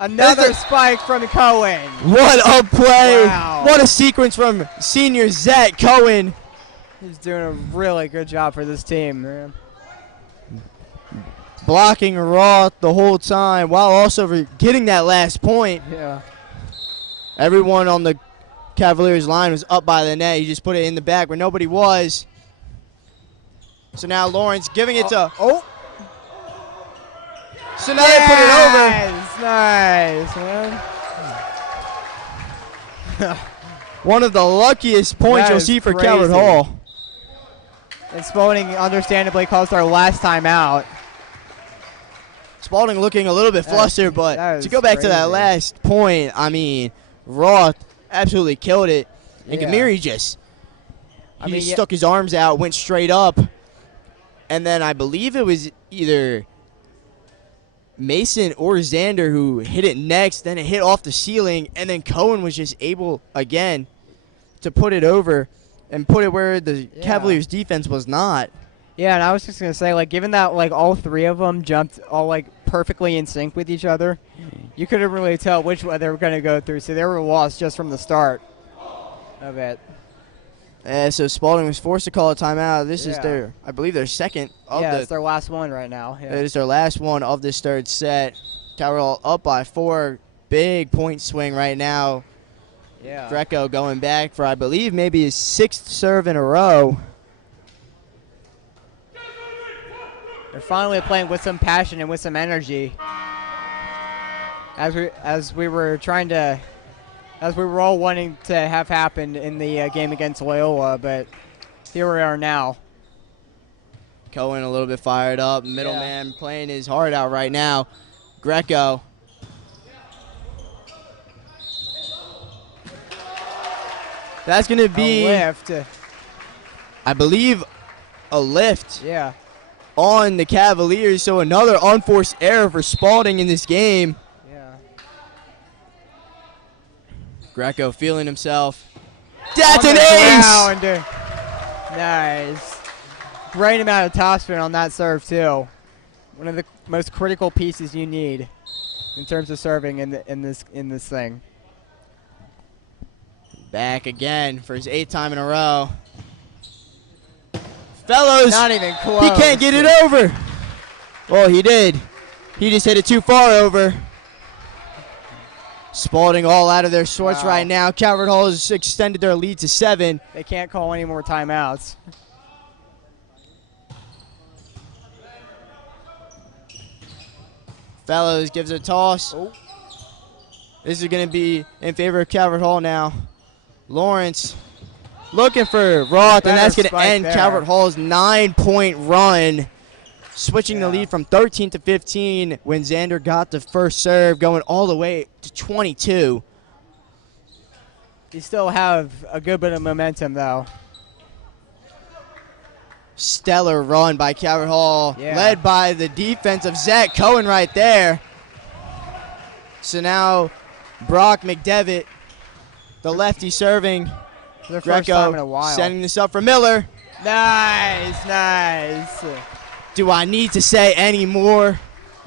Another spike from Cohen. What a play. Wow. What a sequence from senior Zach Cohen. He's doing a really good job for this team, man. Blocking Roth the whole time while also getting that last point. Yeah. Everyone on the Cavaliers line was up by the net. He just put it in the back where nobody was. So now Lawrence giving it to... So now they put it over. Nice, man. One of the luckiest points you'll see for Calvert Hall. And Spalding understandably calls our last time out. Spalding looking a little bit flustered, but to go back to that last point, I mean, Roth absolutely killed it. And Gamiri just stuck his arms out, went straight up. And then I believe it was either Mason or Xander who hit it next, then it hit off the ceiling, and then Cohen was just able, again, to put it over and put it where the Cavaliers' defense was not. Yeah, and I was just going to say, like, given that, like, all three of them jumped all, like, perfectly in sync with each other, you couldn't really tell which way they were going to go through, so they were lost just from the start of it. So Spalding was forced to call a timeout. This is their, I believe, their second of it's their last one right now. Yeah. It is their last one of this third set. Calvert up by 4. Big point swing right now. Yeah. Greco going back for, I believe, maybe his 6th serve in a row. They're finally playing with some passion and with some energy. As we were all wanting to have happened in the game against Loyola, but here we are now. Cohen a little bit fired up. Middleman playing his heart out right now. Greco. That's going to be, a lift. I believe, a lift. Yeah. On the Cavaliers, so another unforced error for Spalding in this game. Yeah. Greco feeling himself. That's an ace! Ground. Nice. Great amount of topspin on that serve too. One of the most critical pieces you need in terms of serving in this thing. Back again for his 8th time in a row. Fellows, not even close. He can't get it over. Well, he did. He just hit it too far over. Spalding all out of their sorts right now. Calvert Hall has extended their lead to 7. They can't call any more timeouts. Fellows gives it a toss. This is going to be in favor of Calvert Hall now. Lawrence looking for Roth, and that's going to end Calvert Hall's 9-point run, switching the lead from 13 to 15 when Xander got the first serve, going all the way to 22. You still have a good bit of momentum, though. Stellar run by Calvert Hall, led by the defense of Zach Cohen right there. So now Brock McDevitt, the lefty serving. For the first time in a while. Setting this up for Miller. Nice, nice. Do I need to say any more?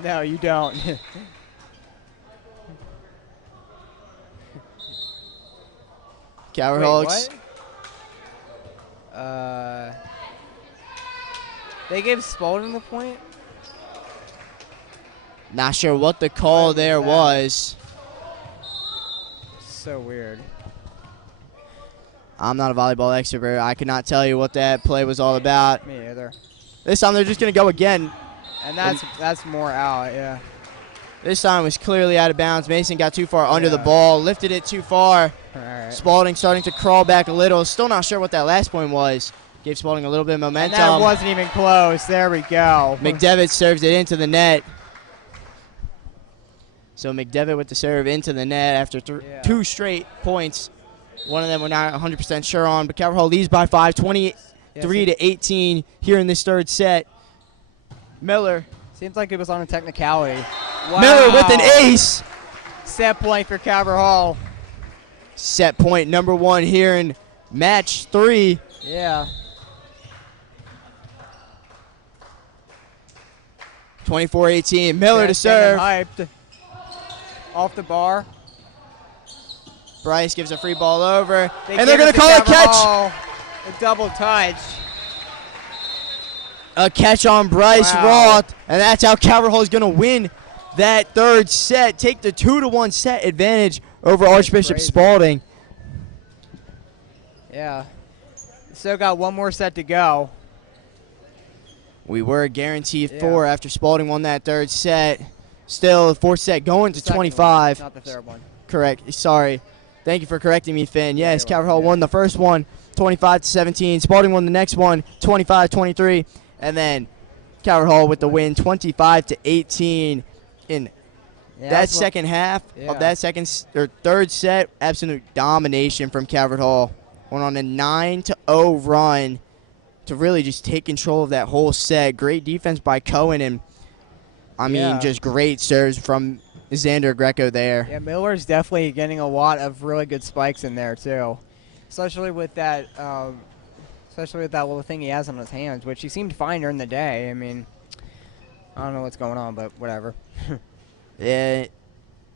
No, you don't. Calvert Hall They gave Spalding the point. Not sure what the call there was. So weird. I'm not a volleyball expert. I could not tell you what that play was all about. Me either. This time they're just going to go again. And that's more out, yeah. This time was clearly out of bounds. Mason got too far under the ball, lifted it too far. All right. Spalding starting to crawl back a little. Still not sure what that last point was. Gave Spalding a little bit of momentum. And that wasn't even close. There we go. McDevitt serves it into the net. So McDevitt with the serve into the net after 2 straight points. One of them we're not 100% sure on, but Calvert Hall leads by 5, 23 to 18 here in this third set. Miller. Seems like it was on a technicality. Wow. Miller with an ace. Set point for Calvert Hall. Set point number 1 here in match 3. Yeah. 24-18. Miller to serve. Hyped. Off the bar. Bryce gives a free ball over. And they're going to call a catch. A double touch. A catch on Bryce Roth. And that's how Calvert Hall is going to win that third set. Take the 2-1 set advantage over Archbishop Spalding. Yeah. Still got one more set to go. We were guaranteed 4 after Spalding won that third set. Still, the fourth set going to 25. Not the third one. Correct. Sorry. Thank you for correcting me, Finn. Yes, Calvert Hall won the first one, 25-17. Spalding won the next one, 25-23. And then Calvert Hall with the win, 25-18 in that second half of that third set. Absolute domination from Calvert Hall. Went on a 9-0 run to really just take control of that whole set. Great defense by Cohen, and I mean, just great serves from Xander Greco there. Yeah, Miller's definitely getting a lot of really good spikes in there too, especially with that little thing he has on his hands, which he seemed fine during the day. I mean, I don't know what's going on, but whatever. Yeah,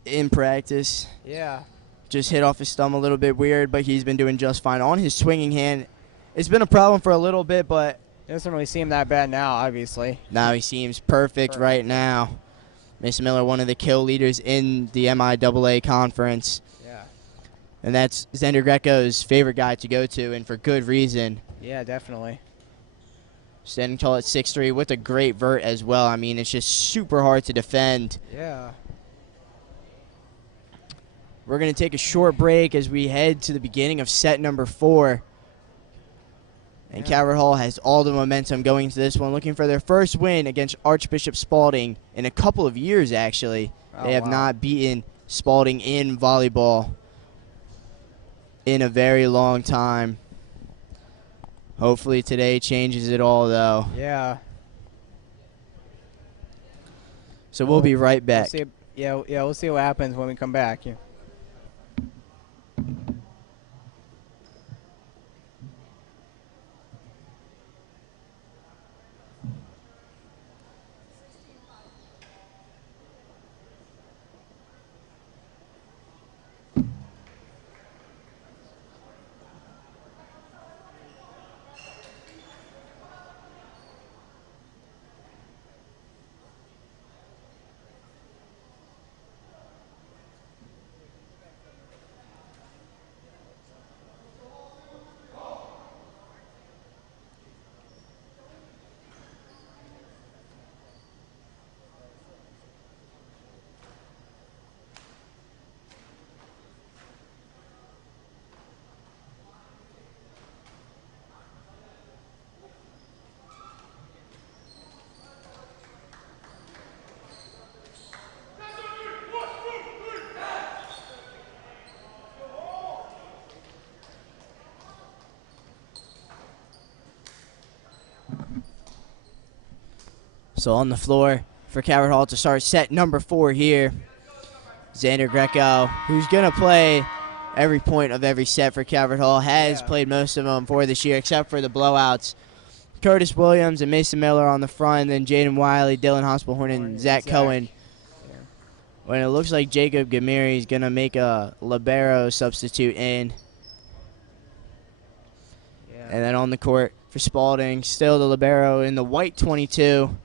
in practice. Yeah. Just hit off his thumb a little bit weird, but he's been doing just fine. On his swinging hand, it's been a problem for a little bit, but it doesn't really seem that bad now, obviously. Now he seems perfect right now. Mason Miller, one of the kill leaders in the MIAA conference. Yeah. And that's Xander Greco's favorite guy to go to, and for good reason. Yeah, definitely. Standing tall at 6'3" with a great vert as well. I mean, it's just super hard to defend. Yeah. We're going to take a short break as we head to the beginning of set number 4. And Calvert Hall has all the momentum going into this one, looking for their first win against Archbishop Spalding in a couple of years, actually. They have not beaten Spalding in volleyball in a very long time. Hopefully today changes it all, though. Yeah. So we'll be right back. We'll see what happens when we come back. Yeah. So on the floor for Calvert Hall to start set number 4 here, Xander Greco, who's going to play every point of every set for Calvert Hall, has played most of them for this year except for the blowouts. Curtis Williams and Mason Miller on the front, and then Jaden Wiley, Dylan Hospitalhorn, and Zach Cohen. When it looks like Jacob Gamiri is going to make a libero substitute in. And then on the court for Spalding, still the libero in the white 22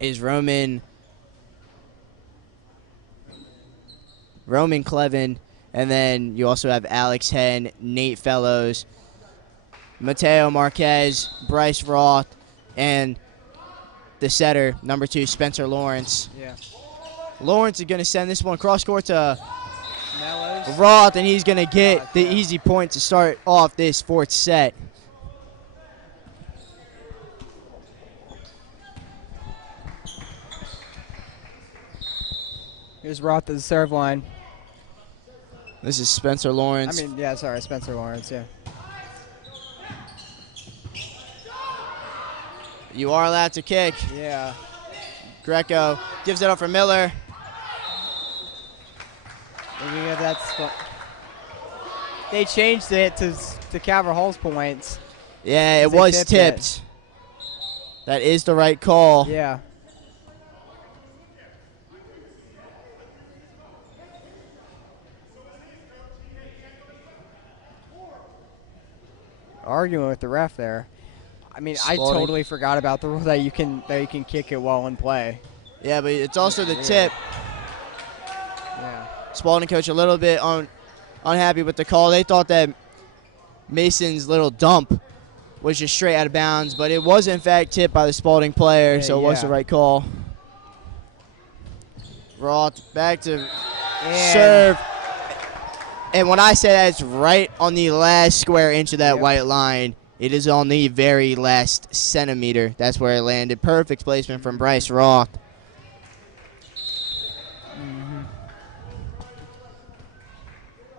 is Roman Clevin. And then you also have Alex Henn, Nate Fellows, Mateo Marquez, Bryce Roth, and the setter, number 2, Spencer Lawrence. Yeah. Lawrence is going to send this one cross court to Mellows. Roth, and he's going to get the easy point to start off this 4th set. Here's Roth at the serve line. This is Spencer Lawrence. Spencer Lawrence, yeah. You are allowed to kick. Yeah. Greco gives it up for Miller. They changed it to Calvert Hall's points. Yeah, it was tipped. That is the right call. Yeah. Arguing with the ref there. I mean, Spalding. I totally forgot about the rule that you can kick it while in play. Yeah, but it's also the tip. Yeah. Spalding coach a little bit unhappy with the call. They thought that Mason's little dump was just straight out of bounds, but it was in fact tipped by the Spalding player, so it was the right call. Roth back to serve. And when I say that, it's right on the last square inch of that white line. It is on the very last centimeter. That's where it landed. Perfect placement from Bryce Roth.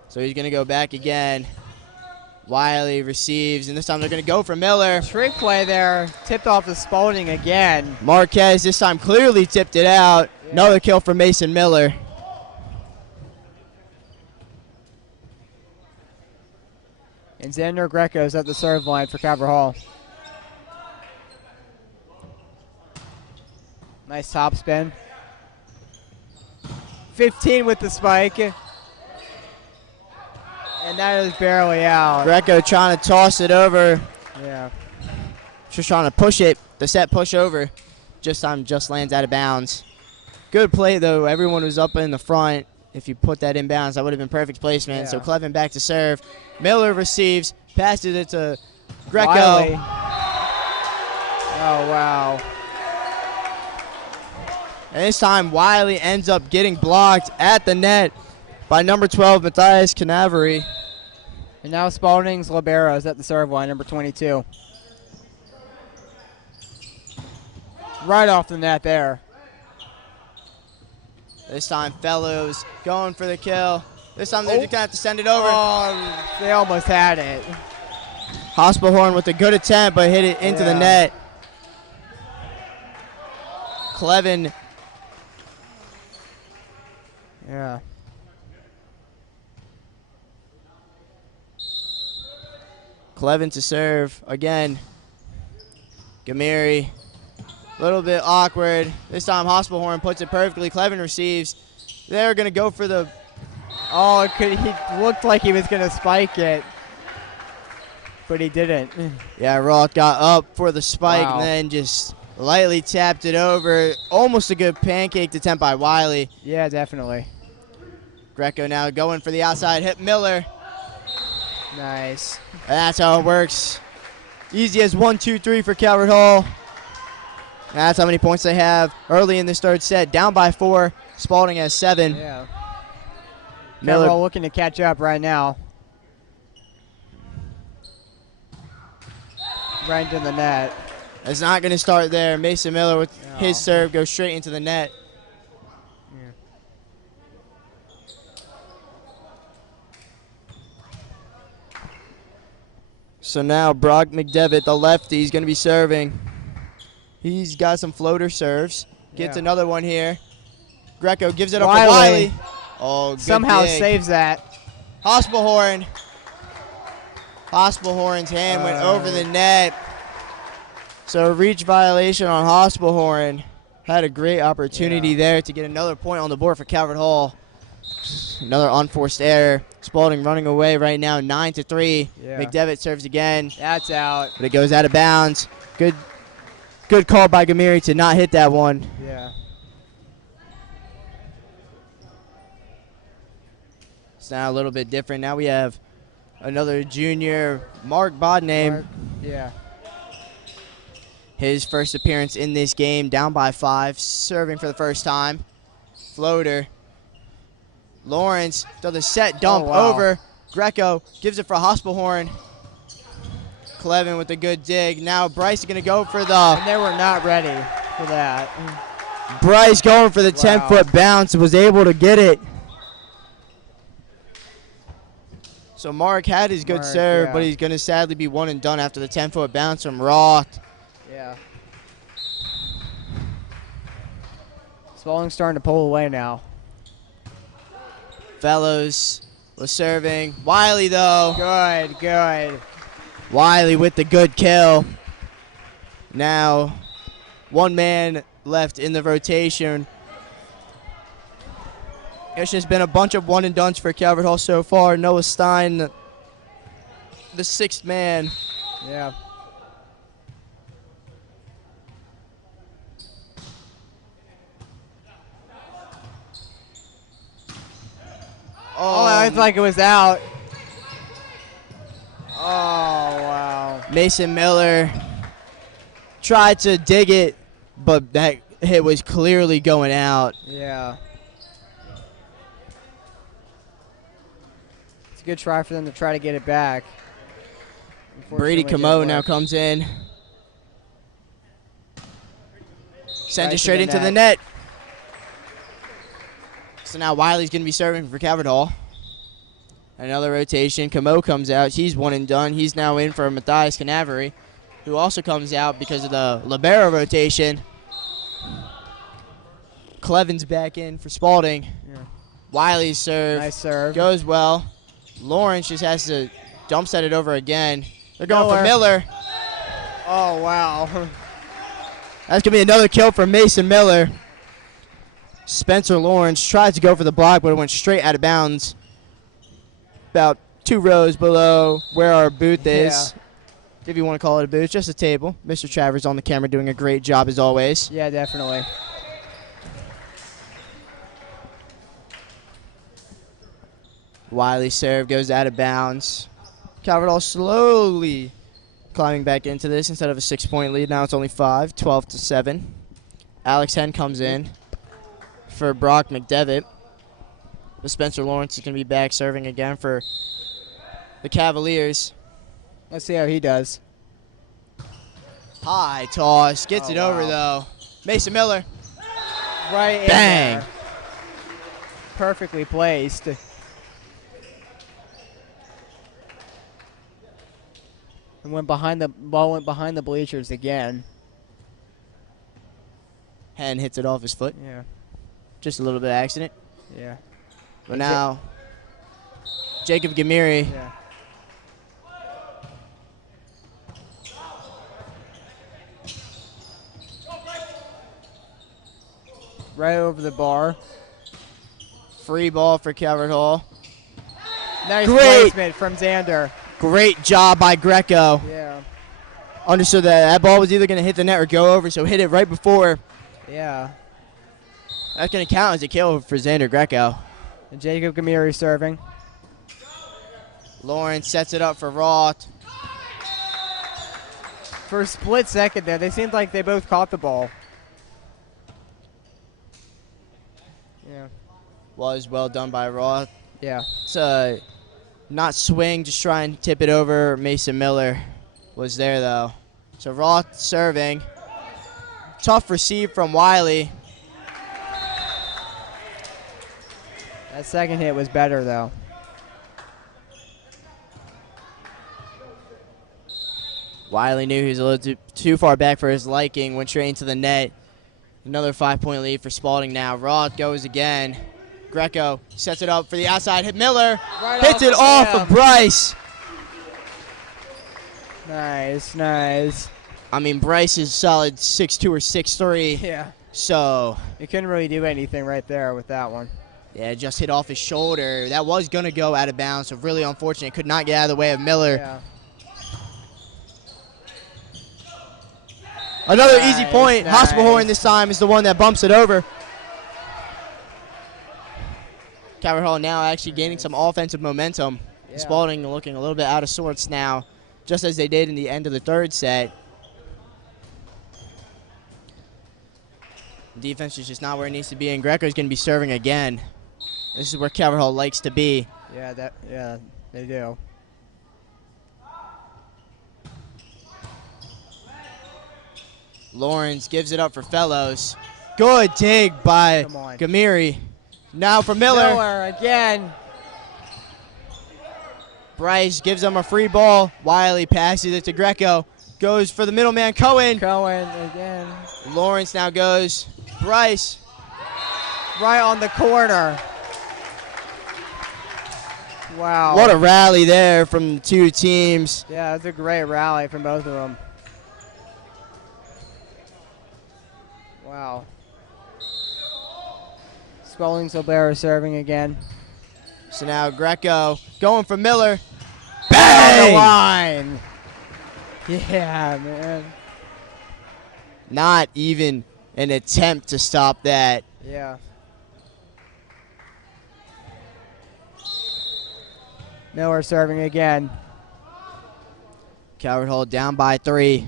So he's going to go back again. Wiley receives, and this time they're going to go for Miller. Trick play there. Tipped off to Spalding again. Marquez this time clearly tipped it out. Yeah. Another kill for Mason Miller. And Xander Greco's at the serve line for Calvert Hall. Nice top spin. 15 with the spike. And that is barely out. Greco trying to toss it over. Yeah. Just trying to push it. The set push over. Just lands out of bounds. Good play, though. Everyone was up in the front. If you put that in bounds, that would have been perfect placement. Yeah. So Clevin back to serve. Miller receives, passes it to Greco. Wiley. Oh, wow. And this time, Wiley ends up getting blocked at the net by number 12, Matthias Canaveri. And now Spalding's libero is at the serve line, number 22. Right off the net there. This time, Fellows going for the kill. This time, they're just going to have to send it over. Oh, they almost had it. Hospitalhorn with a good attempt, but hit it into the net. Clevin. Yeah. Clevin to serve again. Gamiri. A little bit awkward. This time Hospitalhorn puts it perfectly. Clevin receives. They're going to go for the... Oh, he looked like he was going to spike it, but he didn't. Yeah, Roth got up for the spike Wow. and then just lightly tapped it over. Almost a good pancake attempt by Wiley. Yeah, definitely. Greco now going for the outside. Hit Miller. Nice. And that's how it works. Easy as 1, 2, 3 for Calvert Hall. That's how many points they have early in this third set. Down by 4. Spalding has 7. Yeah. Miller Calvert looking to catch up right now. Right into the net. is not going to start there. Mason Miller with his serve goes straight into the net. So now Brock McDevitt, the lefty, is going to be serving. He's got some floater serves. Gets another one here. Greco gives it up to Wiley. Oh, good somehow dig. saves that. Hospitalhorn. Hospitalhorn's hand went over the net. So a reach violation on Hospitalhorn. Had a great opportunity there to get another point on the board for Calvert Hall. Another unforced error. Spalding running away right now, 9-3. Yeah. McDevitt serves again, That's out. but it goes out of bounds. Good call by Gamiri to not hit that one. Yeah. It's now a little bit different. Now we have another junior, Mark Bodname. Yeah. His first appearance in this game, down by 5, serving for the first time. Floater. Lawrence does a set dump over. Greco gives it for Hospelhorn. Clevin with a good dig. Now Bryce is going to go for the... And they were not ready for that. Bryce going for the 10-foot bounce, was able to get it. So Mark had his good serve, but he's going to sadly be one and done after the 10-foot bounce from Roth. Yeah. Spalding's starting to pull away now. Fellows was serving. Wiley, though. Good. Wiley with the good kill. Now, one man left in the rotation. It's just been a bunch of one and dones for Calvert Hall so far. Noah Stein, the sixth man. Yeah. Oh, I was like it was out. Oh, wow. Mason Miller tried to dig it, but that hit was clearly going out. Yeah. It's a good try for them to try to get it back. Brady Camo now comes in. Sends it straight into the net. So now Wiley's going to be serving for Calvert Hall. Another rotation. Camo comes out. He's one and done. He's now in for Matthias Canaveri, who also comes out because of the libero rotation. Clevin's back in for Spalding. Yeah. Wiley's serve. Nice serve. Goes well. Lawrence just has to dump set it over again. They're going for Miller. Oh, wow. That's going to be another kill for Mason Miller. Spencer Lawrence tried to go for the block, but it went straight out of bounds. About 2 rows below where our booth is. If you want to call it a booth, just a table. Mr. Travers on the camera doing a great job as always. Yeah, definitely. Wiley serve goes out of bounds. Calvert Hall slowly climbing back into this instead of a 6-point lead. Now it's only 5, 12-7. Alex Henn comes in for Brock McDevitt. But Spencer Lawrence is going to be back serving again for the Cavaliers. Let's see how he does. High toss. Gets it over, though. Mason Miller. Right in Bang. there. Perfectly placed. And ball went behind the bleachers again. Henn hits it off his foot. Yeah. Just a little bit of accident. Yeah. But now, Jacob Gamiri. Yeah. Right over the bar. Free ball for Calvert Hall. Nice Great. placement from Xander. Great job by Greco. Yeah. Understood that ball was either going to hit the net or go over, so hit it right before. Yeah. That's going to count as a kill for Xander Greco. And Jacob Gamiri serving. Lawrence sets it up for Roth. For a split second there, they seemed like they both caught the ball. Yeah. Was well done by Roth. Yeah. It's not swing, just try and tip it over. Mason Miller was there, though. So Roth serving. Tough receive from Wiley. That second hit was better, though. Wiley knew he was a little too far back for his liking, went straight into the net. Another 5-point lead for Spalding now. Roth goes again. Greco sets it up for the outside. Hit Miller. Right hits it off of Bryce. Nice, nice. I mean, Bryce is solid 6'2" or 6'3". Yeah. So You couldn't really do anything right there with that one. Yeah, just hit off his shoulder. That was going to go out of bounds, so really unfortunate. Could not get out of the way of Miller. Yeah. Another Nice, easy point. nice. Hospitalhorn this time is the one that bumps it over. Calvert Hall now actually gaining some offensive momentum. Yeah. Spalding looking a little bit out of sorts now, just as they did in the end of the third set. Defense is just not where it needs to be, and Greco's going to be serving again. This is where Calvert Hall likes to be. Yeah, they do. Lawrence gives it up for Fellows. Good dig by Gamiri. Now for Miller. Miller again. Bryce gives them a free ball. Wiley passes it to Greco. Goes for the middleman, Cohen. Cohen again. Lawrence now goes. Bryce. Right on the corner. Wow. What a rally there from the two teams. Yeah, that's a great rally from both of them. Wow. Spalding Silbera serving again. So now Greco going for Miller. Bang! On the line. Yeah, man. Not even an attempt to stop that. Yeah. Miller serving again. Calvert Hall down by 3.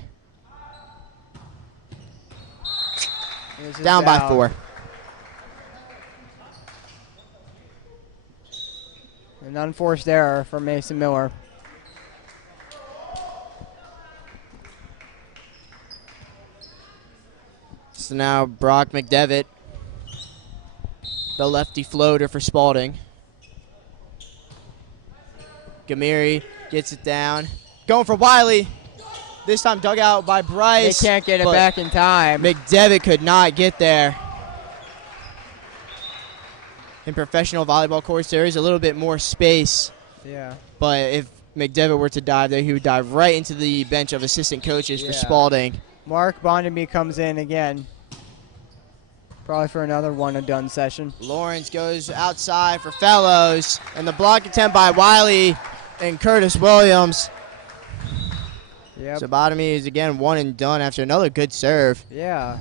Down by 4. An unforced error from Mason Miller. So now Brock McDevitt, the lefty floater for Spalding. Gamiri gets it down. Going for Wiley. This time dug out by Bryce. They can't get it back in time. McDevitt could not get there. In professional volleyball courts, there is a little bit more space. Yeah. But if McDevitt were to dive there, he would dive right into the bench of assistant coaches for Spalding. Mark Bondenby comes in again. Probably for another one-and-done session. Lawrence goes outside for Fellows. And the block attempt by Wiley and Curtis Williams. Yep. Sabatami is again one and done after another good serve. Yeah.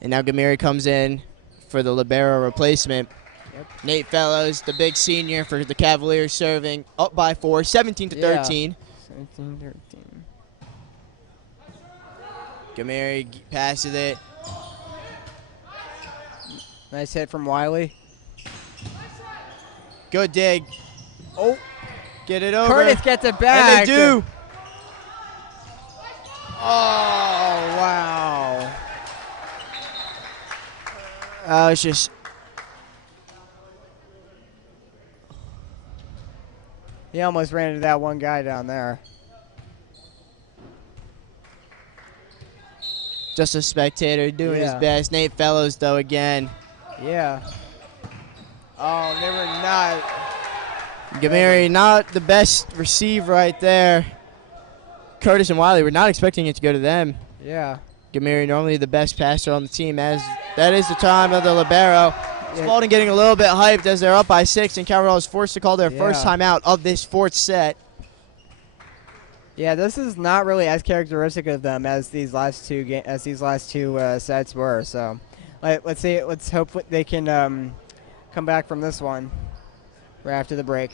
And now Gamiri comes in for the libero replacement. Yep. Nate Fellows, the big senior for the Cavaliers, serving up by 4, 17-13. 17-13. Gamiri passes it. Nice hit from Wiley. Good dig. Oh, get it over. Curtis gets it back. And they do. Oh, wow. It's just. He almost ran into that one guy down there. Just a spectator doing his best. Nate Fellows, though, again. Yeah. Oh, they were not. Gamiri, not the best receive right there. Curtis and Wiley were not expecting it to go to them. Yeah. Gamiri, normally the best passer on the team, as that is the time of the libero. Spalding getting a little bit hyped as they're up by 6, and Calvert Hall is forced to call their first timeout of this 4th set. Yeah, this is not really as characteristic of them as these last two sets were. So, let's see. Let's hope they can come back from this one right after the break.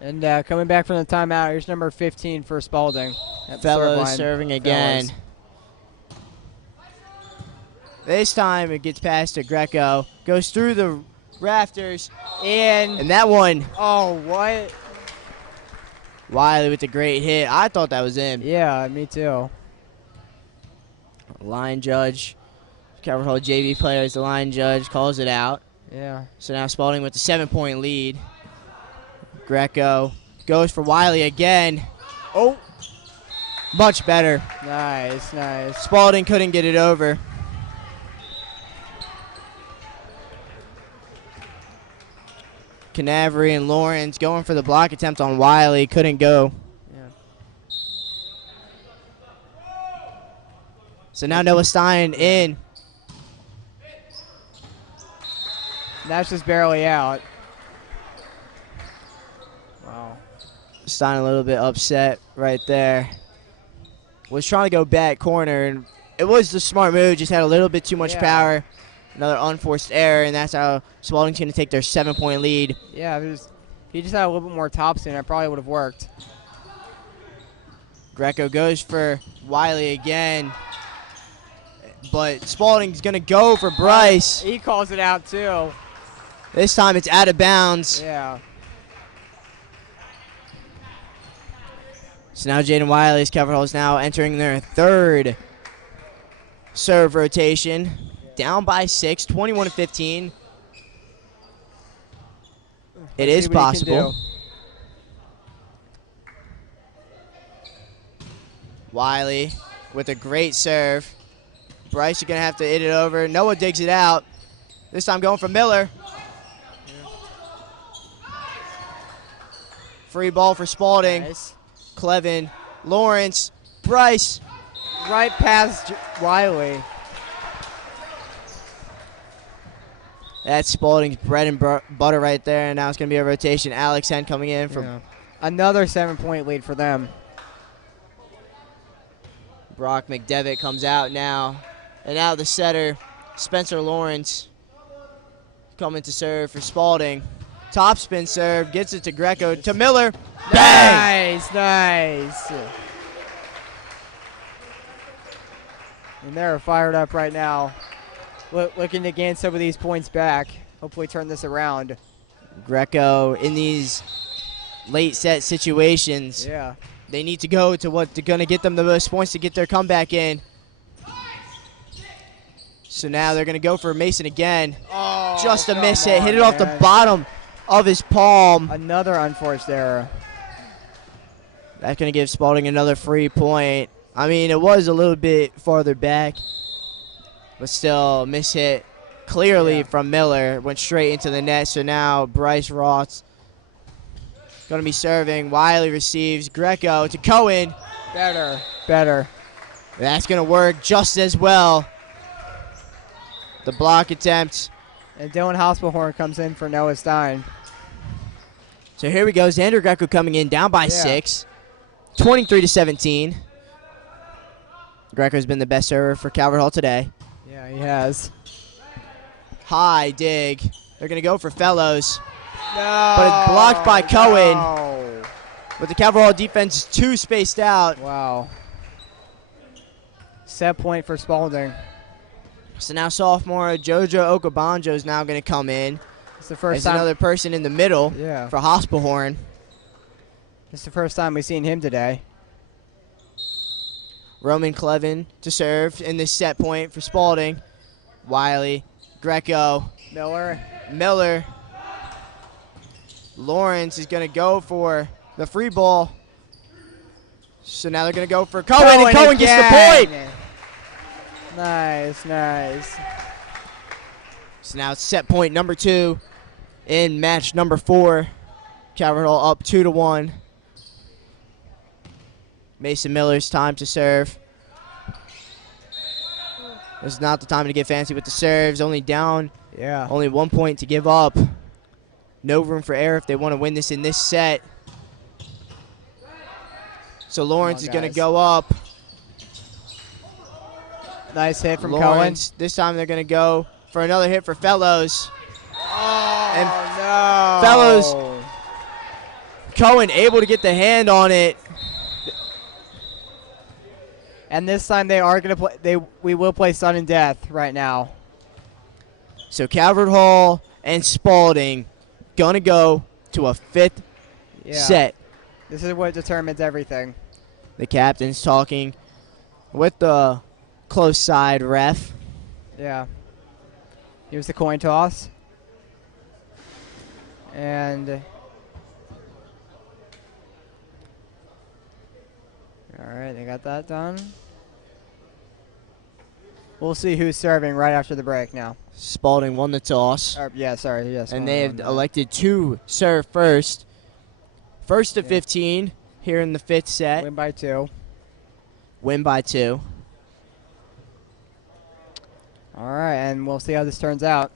And coming back from the timeout, here's number 15 for Spalding. Fellows serving again. This time it gets past to Greco. Goes through the rafters. And And that one, oh, what? Wiley with a great hit. I thought that was in. Yeah, me too. Line judge, Calvert Hall JV player is the line judge, calls it out. Yeah. So now Spalding with the 7-point lead. Greco goes for Wiley again. Oh, much better. Nice, nice. Spalding couldn't get it over. Canaveri and Lawrence going for the block attempt on Wiley. Couldn't go. Yeah. So now Noah Stein in. That's just barely out. Wow. Stein a little bit upset right there. Was trying to go back corner, and it was the smart move. Just had a little bit too much power. Another unforced error, and that's how Spalding's going to take their 7-point lead. Yeah, if he just had a little bit more topspin, it probably would have worked. Greco goes for Wiley again, but Spalding's going to go for Bryce. He calls it out too. This time it's out of bounds. Yeah. So now Jaden Wiley's Calvert Hall is now entering their third serve rotation. Down by 6, 21-15. It is possible. Wiley with a great serve. Bryce is going to have to hit it over. Noah digs it out. This time going for Miller. Free ball for Spalding. Nice. Clevin, Lawrence, Bryce. Right past Wiley. That's Spalding's bread and butter right there, and now it's going to be a rotation. Alex Hen coming in for another 7-point lead for them. Brock McDevitt comes out now. And now the setter, Spencer Lawrence, coming to serve for Spalding. Top spin serve, gets it to Greco, to Miller. Bang! Nice, nice. And they're fired up right now. Looking to gain some of these points back. Hopefully turn this around. Greco in these late set situations. Yeah. They need to go to what's going to get them the most points to get their comeback in. So now they're going to go for Mason again. Oh, just a miss hit. Hit it man. off the bottom of his palm. Another unforced error. That's going to give Spalding another free point. I mean, it was a little bit farther back, but still miss hit clearly from Miller. Went straight into the net. So now Bryce Ross going to be serving. Wiley receives. Greco to Cohen. Better. Better. That's going to work just as well. The block attempt. And Dylan Hospelhorn comes in for Noah Stein. So here we go. Xander Greco coming in down by 6. 23-17. Greco's been the best server for Calvert Hall today. Yeah, he has. High dig. They're going to go for Fellows. No. But it's blocked by Cohen. No. But the Calvert Hall defense is too spaced out. Wow. Set point for Spalding. So now sophomore Jojo Okabanjo is now going to come in. It's the first There's time. another person in the middle for Hospelhorn. It's the first time we've seen him today. Roman Clevin to serve in this set point for Spalding. Wiley, Greco, Miller. Lawrence is going to go for the free ball. So now they're going to go for Cohen, and Cohen gets the point. Nice, nice. So now it's set point number 2 in match number 4. Calvert Hall up 2-1. Mason Miller's time to serve. This is not the time to get fancy with the serves. Only down. Yeah. Only 1 point to give up. No room for error if they want to win this in this set. So Lawrence is going to go up. Nice hit from Lawrence. This time they're going to go for another hit for Fellows. Oh, no. Fellows. Cohen able to get the hand on it. And this time they are going to play. We will play sudden death right now. So Calvert Hall and Spalding gonna go to a fifth set. This is what determines everything. The captain's talking with the close side ref. Yeah. Here's the coin toss. And all right, they got that done. We'll see who's serving right after the break now. Spalding won the toss. Yes. And they have elected to serve first. First to 15 here in the fifth set. Win by 2. Win by 2. All right, and we'll see how this turns out.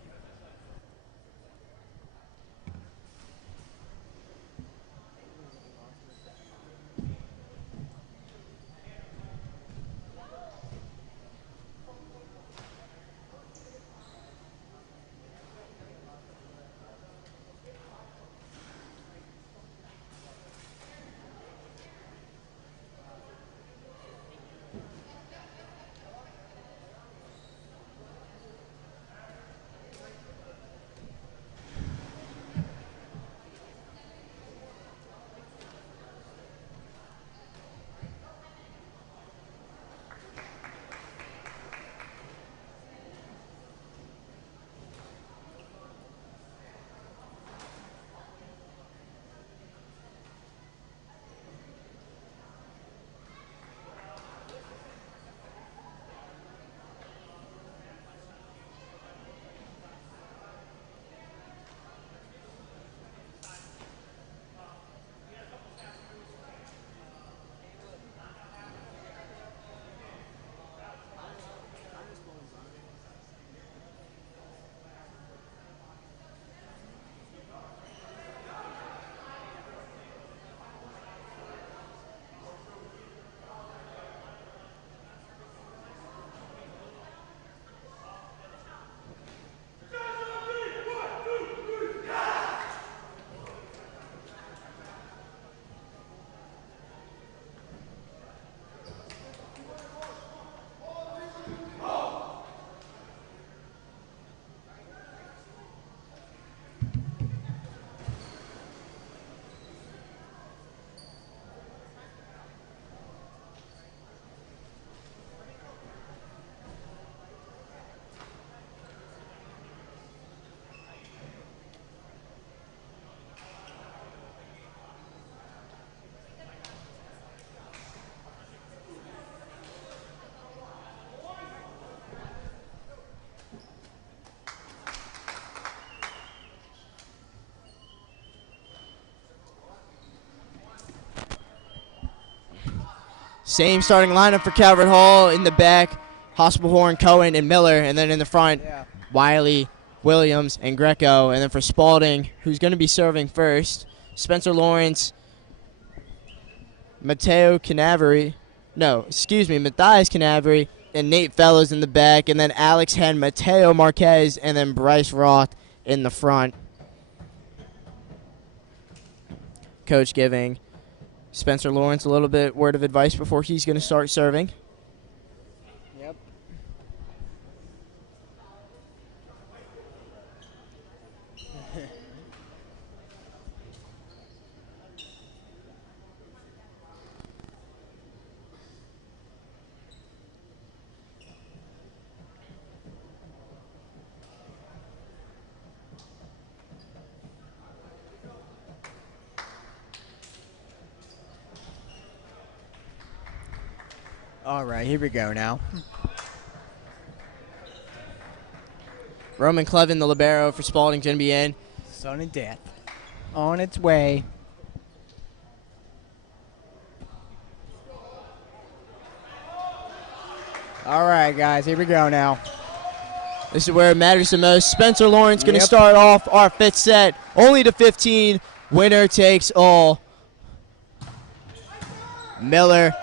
Same starting lineup for Calvert Hall. In the back, Hospelhorn, Cohen, and Miller. And then in the front, Wiley, Williams, and Greco. And then for Spalding, who's going to be serving first, Spencer Lawrence, Matthias Canaveri, and Nate Fellows in the back. And then Alex Hen, Mateo Marquez, and then Bryce Roth in the front. Coach giving Spencer Lawrence a little bit word of advice before he's going to start serving. Yep. All right, here we go now. Roman Clevin, the libero for Spalding, going to be in. Sudden death on its way. All right, guys, here we go now. This is where it matters the most. Spencer Lawrence going to start off our fifth set. Only to 15. Winner takes all. Miller.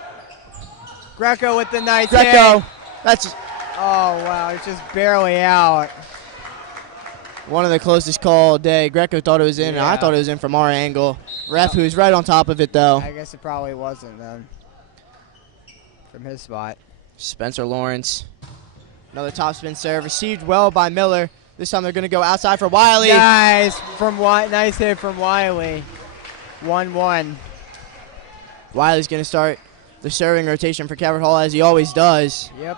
Greco with the nice Greco. hit. That's Oh, wow, it's just barely out. one of the closest call all day. Greco thought it was in, and I Yeah. thought it was in from our angle. Ref, who's right on top of it, though. I guess it probably wasn't then. from his spot. Spencer Lawrence. Another topspin serve received well by Miller. This time they're going to go outside for Wiley. Nice hit from Wiley. 1-1. Wiley's going to start the serving rotation for Calvert Hall as he always does. Yep.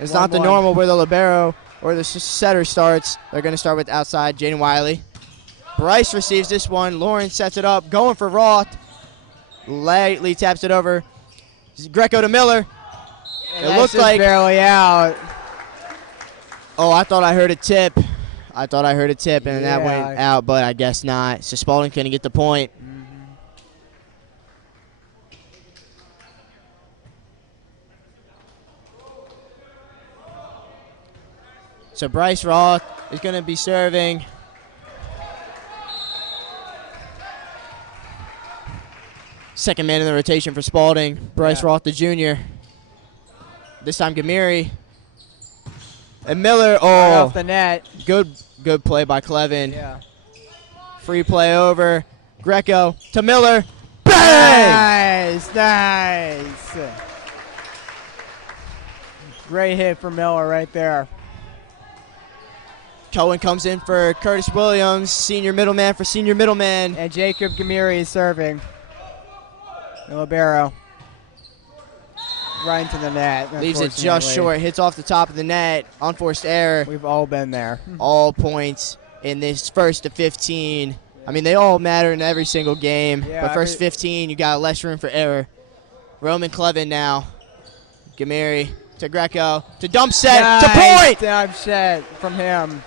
It's not the normal where the libero or the setter starts. They're going to start with outside Jaden Wiley. Bryce receives this one. Lawrence sets it up, going for Roth. Lightly taps it over. Greco to Miller. And it looked like barely out. Oh, I thought I heard a tip. And that went out, but I guess not. So Spalding couldn't get the point. So Bryce Roth is going to be serving. Second man in the rotation for Spalding. Bryce Roth, the junior. This time Gamiri. And Miller, right off the net. Good play by Clevin. Yeah. Free play over. Greco to Miller. Bang! Nice. Great hit for Miller right there. Cohen comes in for Curtis Williams, senior middleman for senior middleman. And Jacob Gamiri is serving. The libero. Right into the net. Leaves it just short. Hits off the top of the net. Unforced error. We've all been there. All points in this first to 15. I mean, they all matter in every single game. Yeah, but first 15, you got less room for error. Roman Clevin now. Gamiri to Greco to dump set to point. Dump set from him.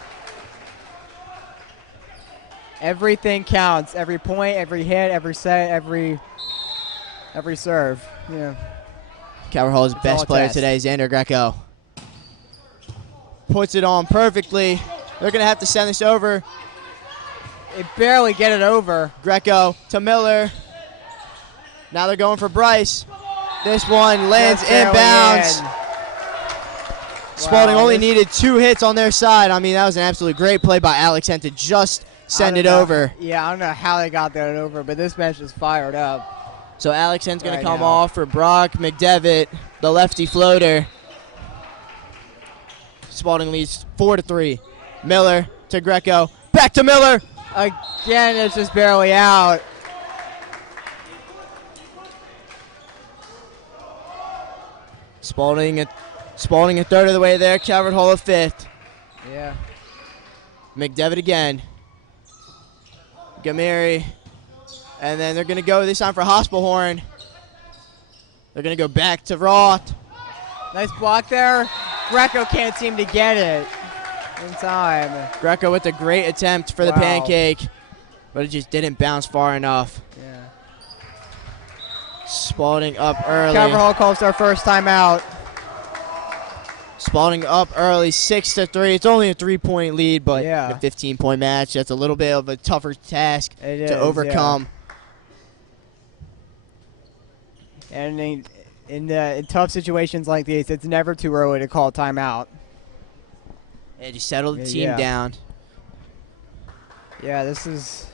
Everything counts. Every point, every hit, every set, every serve. Yeah. Calvert Hall's best player today, Xander Greco. Puts it on perfectly. They're going to have to send this over. They barely get it over. Greco to Miller. Now they're going for Bryce. This one lands inbounds. Spalding only needed 2 hits on their side. I mean, that was an absolutely great play by Alex Hen to just send it over. Yeah, I don't know how they got that over, but this bench is fired up. So Alex Hen's going to come off for Brock McDevitt, the lefty floater. Spalding leads 4-3. Miller to Greco. Back to Miller. Again, it's just barely out. Spalding a third of the way there. Calvert Hall a fifth. Yeah. McDevitt again. Gamiri. And then they're going to go this time for Hospelhorn. They're going to go back to Roth. Nice block there. Greco can't seem to get it in time. Greco with a great attempt for the pancake, but it just didn't bounce far enough. Yeah. Spalding up early. Calvert Hall calls their first timeout. Spalding up early, 6-3. It's only a 3-point lead, but yeah. a 15-point match. That's a little bit of a tougher task to overcome. Yeah. And in tough situations like these, it's never too early to call timeout. Yeah, just settle the team down. Yeah, this is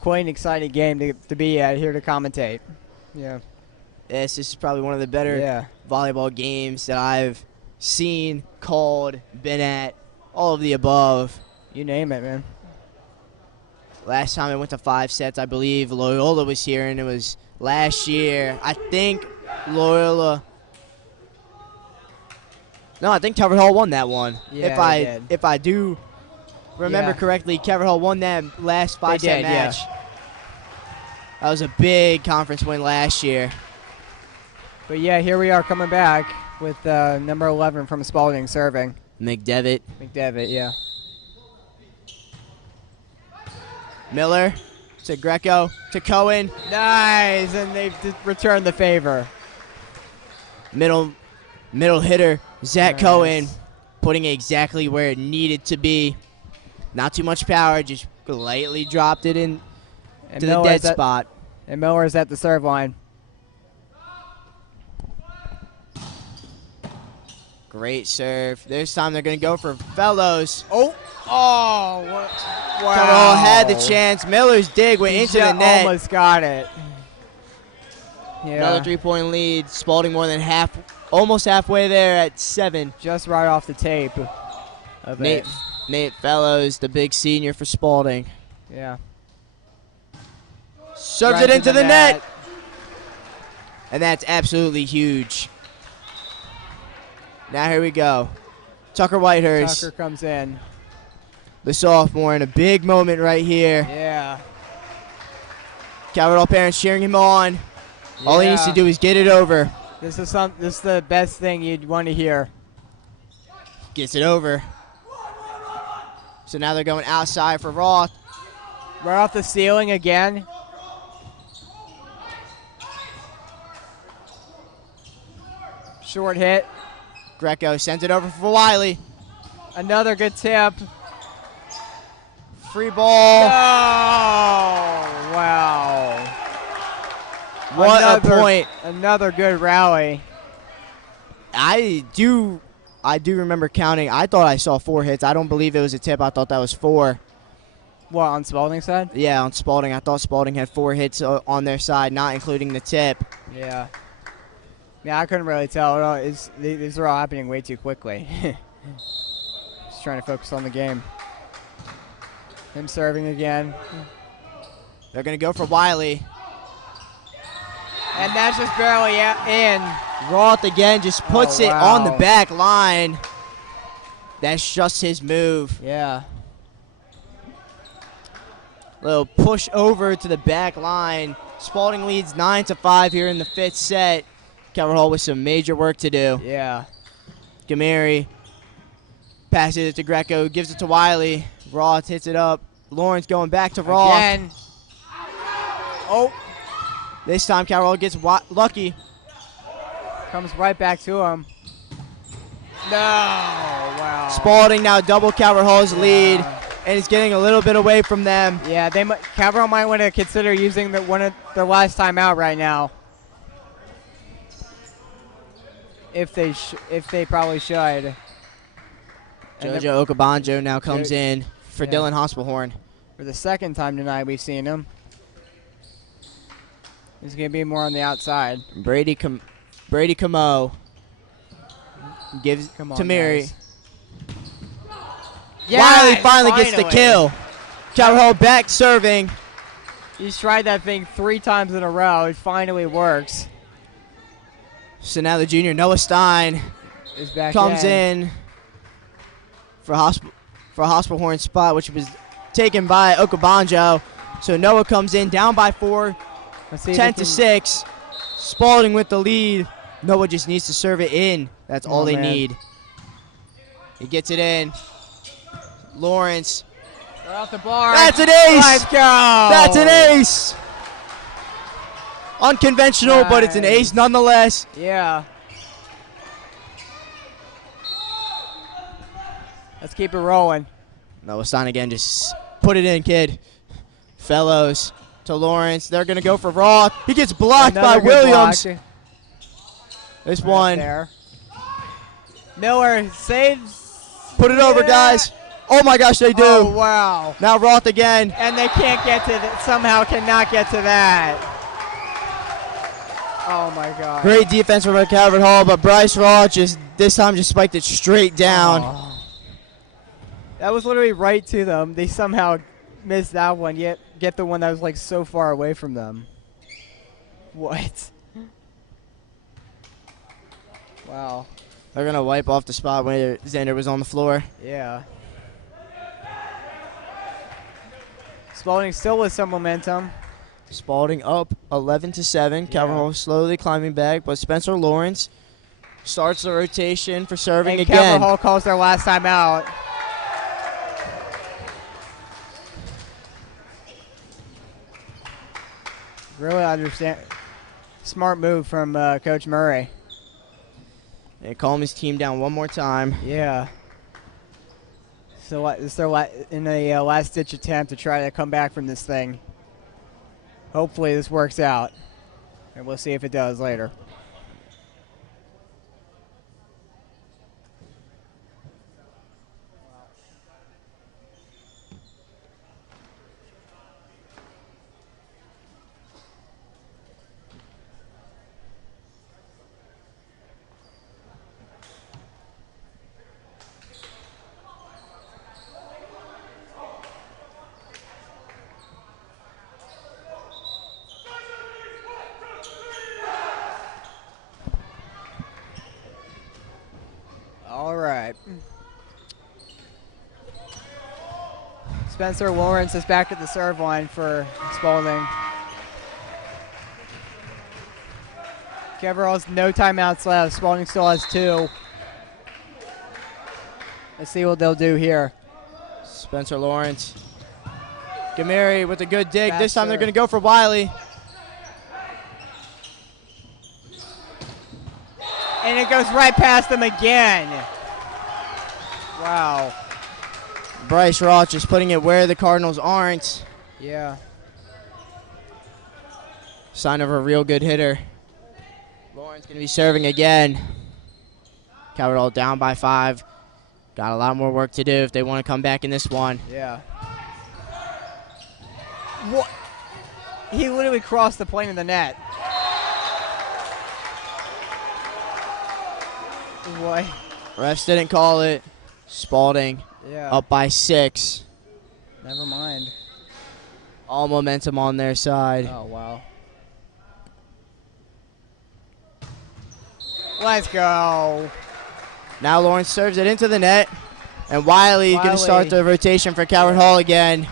quite an exciting game to be at here to commentate. Yeah. This is probably one of the better volleyball games that I've seen, called, been at, all of the above. You name it, man. Last time I went to 5 sets, I believe Loyola was here, and it was last year. I think Loyola. No, I think Calvert Hall won that one. Yeah, if I do remember correctly, Calvert Hall won that last 5-set match. Yeah. That was a big conference win last year. But yeah, here we are coming back with number 11 from Spalding serving. McDevitt. Yeah. Miller to Greco to Cohen. Nice, and they've returned the favor. Middle hitter, Zach Cohen, putting it exactly where it needed to be. Not too much power, just lightly dropped it in to the dead spot. And Miller's at the serve line. Great serve. This time they're going to go for Fellows. What? Wow. Calvert Hall had the chance. Miller's dig went into the net. Almost got it. Another 3-point lead. Spalding more than almost halfway there at 7. Just right off the tape of Nate Fellows, the big senior for Spalding. Yeah. Serves Right it into the net. And that's absolutely huge. Now here we go. Tucker Whitehurst. Tucker comes in. The sophomore in a big moment right here. Yeah. Calvert Hall parents cheering him on. All he needs to do is get it over. This is the best thing you'd want to hear. Gets it over. So now they're going outside for Roth. Right off the ceiling again. Short hit. Greco sends it over for Wiley. Another good tip. Free ball. Oh, wow. What a point. Another good rally. I do remember counting. I thought I saw 4 hits. I don't believe it was a tip. I thought that was 4. What, on Spalding's side? Yeah, on Spalding. I thought Spalding had 4 hits on their side, not including the tip. Yeah. Yeah, I couldn't really tell. These are all happening way too quickly. Just trying to focus on the game. Him serving again. They're going to go for Wiley. And that's just barely in. Roth again just puts it on the back line. That's just his move. Yeah. Little push over to the back line. Spalding leads 9-5 here in the 5th set. Calvert Hall with some major work to do. Yeah. Gameri passes it to Greco, gives it to Wiley. Roth hits it up. Lawrence going back to Roth. Again. Oh. This time Calvert Hall gets lucky. Comes right back to him. No. Wow. Spalding now double Calvert Hall's lead, and it's getting a little bit away from them. Yeah, Calvert Hall might want to consider using one of their last time out right now. If they probably should. Jojo Okabanjo now comes in for Dylan Hospelhorn. For the second time tonight we've seen him. He's going to be more on the outside. Brady Camo gives to Mary. Wiley finally gets the kill. Calvert Hall back serving. He's tried that thing 3 times in a row. It finally works. So now the junior Noah Stein is back comes in for Hospelhorn's spot, which was taken by Okabanjo. So Noah comes in down by 4, 10-6. Spalding with the lead. Noah just needs to serve it in. That's all they need. He gets it in. Lawrence. Right off the bar. That's an ace. Let's go. That's an ace. Unconventional, but it's an ace nonetheless. Yeah. Let's keep it rolling. Noah Stein again, just put it in, kid. Fellows to Lawrence. They're going to go for Roth. He gets blocked by Williams. Block. This one. There. Miller saves. Put it over, guys. Oh, my gosh, they do. Oh, wow. Now Roth again. And they can't get to that. Somehow cannot get to that. Oh, my God. Great defense from Calvert Hall, but Bryce Roth this time just spiked it straight down. Oh. That was literally right to them. They somehow missed that one, yet get the one that was like so far away from them. What? Wow. They're going to wipe off the spot where Xander was on the floor. Yeah. Spalding still with some momentum. Spalding up 11-7. Yeah. Calvert Hall slowly climbing back, but Spencer Lawrence starts the rotation for serving and again. Calvert Hall calls their last time out. Really understand. Smart move from Coach Murray. And calm his team down one more time. Yeah. So it's their in a last-ditch attempt to try to come back from this thing. Hopefully this works out, and we'll see if it does later. Spencer Lawrence is back at the serve line for Spalding. Caverhall has no timeouts left. Spalding still has 2. Let's see what they'll do here. Spencer Lawrence. Gamiri with a good dig. Back This time they're serve. going to go for Wiley. And it goes right past them again. Wow. Bryce Roth just putting it where the Cardinals aren't. Yeah. Sign of a real good hitter. Lawrence going to be serving again. Calvert down by 5. Got a lot more work to do if they want to come back in this one. Yeah. What? He literally crossed the plane of the net. What? Refs didn't call it. Spalding Yeah. up by 6. Never mind. All momentum on their side. Oh, wow. Let's go. Now Lawrence serves it into the net. And Wiley going to start the rotation for Calvert Hall again.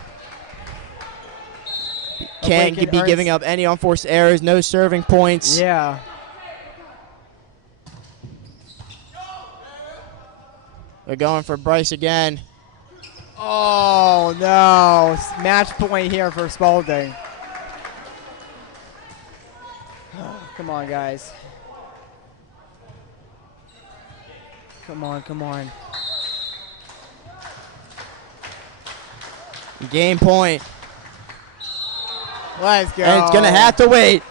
Can't be giving up any unforced errors. No serving points. Yeah. They're going for Bryce again. Oh, no. Match point here for Spalding. Come on, guys. Come on, come on. Game point. Let's go. And it's going to have to wait.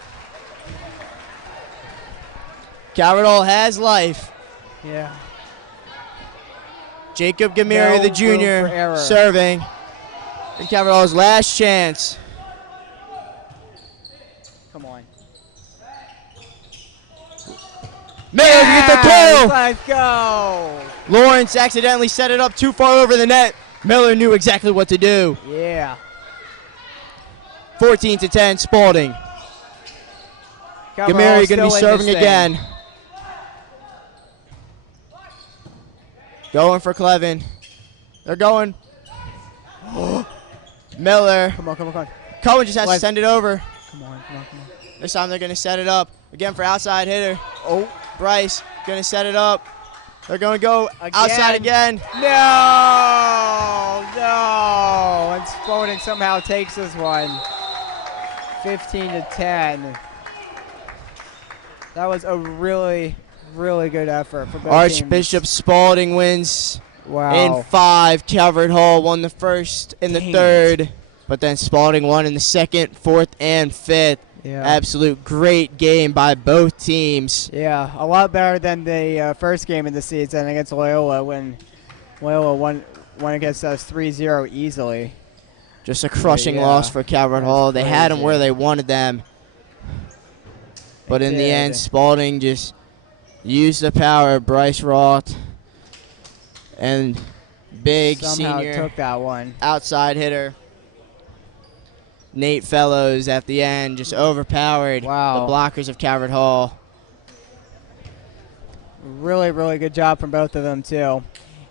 Calvert Hall has life. Yeah. Jacob Gamiri, No the room for junior, error. serving. And Calvert Hall's last chance. Come on. Miller to get the kill. Let's go. Lawrence accidentally set it up too far over the net. Miller knew exactly what to do. Yeah. 14-10, Spalding. Calvert Gamiri Hall's going to be still in serving this thing. again. Going for Clevin. They're going. Miller. Come on, come on, come on. Cohen just has to send it over. Come on, come on, come on. This time they're going to set it up. Again for outside hitter. Oh, Bryce going to set it up. They're going to go Again. outside again. no, no. And Spalding somehow takes this one. 15-10. That was a really, really good effort for both Archbishop teams. Spalding wins Wow. in 5. Calvert Hall won the first and the Dang third. But then Spalding won in the 2nd, 4th, and 5th. Yeah. Absolute great game by both teams. Yeah, a lot better than the first game of the season against Loyola when Loyola won against us 3-0 easily. Just a crushing Yeah. loss for Calvert That's Hall. They had them crazy. where they wanted them. But in the did. end, Spalding just used the power of Bryce Roth and big Somehow senior took that one. outside hitter Nate Fellows at the end just overpowered Wow. the blockers of Calvert Hall. Really, really good job from both of them too.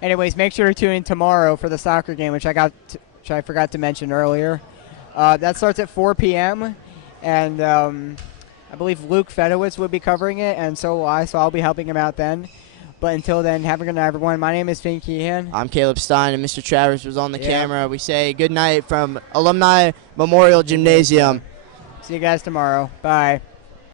Anyways, make sure to tune in tomorrow for the soccer game, which I forgot to mention earlier. That starts at 4 p.m. and I believe Luke Fedowitz will be covering it, and so will I. So I'll be helping him out then. But until then, have a good night, everyone. My name is Finn Keehan. I'm Caleb Stein, and Mr. Travers was on the Yeah. camera. We say good night from Alumni Memorial Gymnasium. See you guys tomorrow. Bye.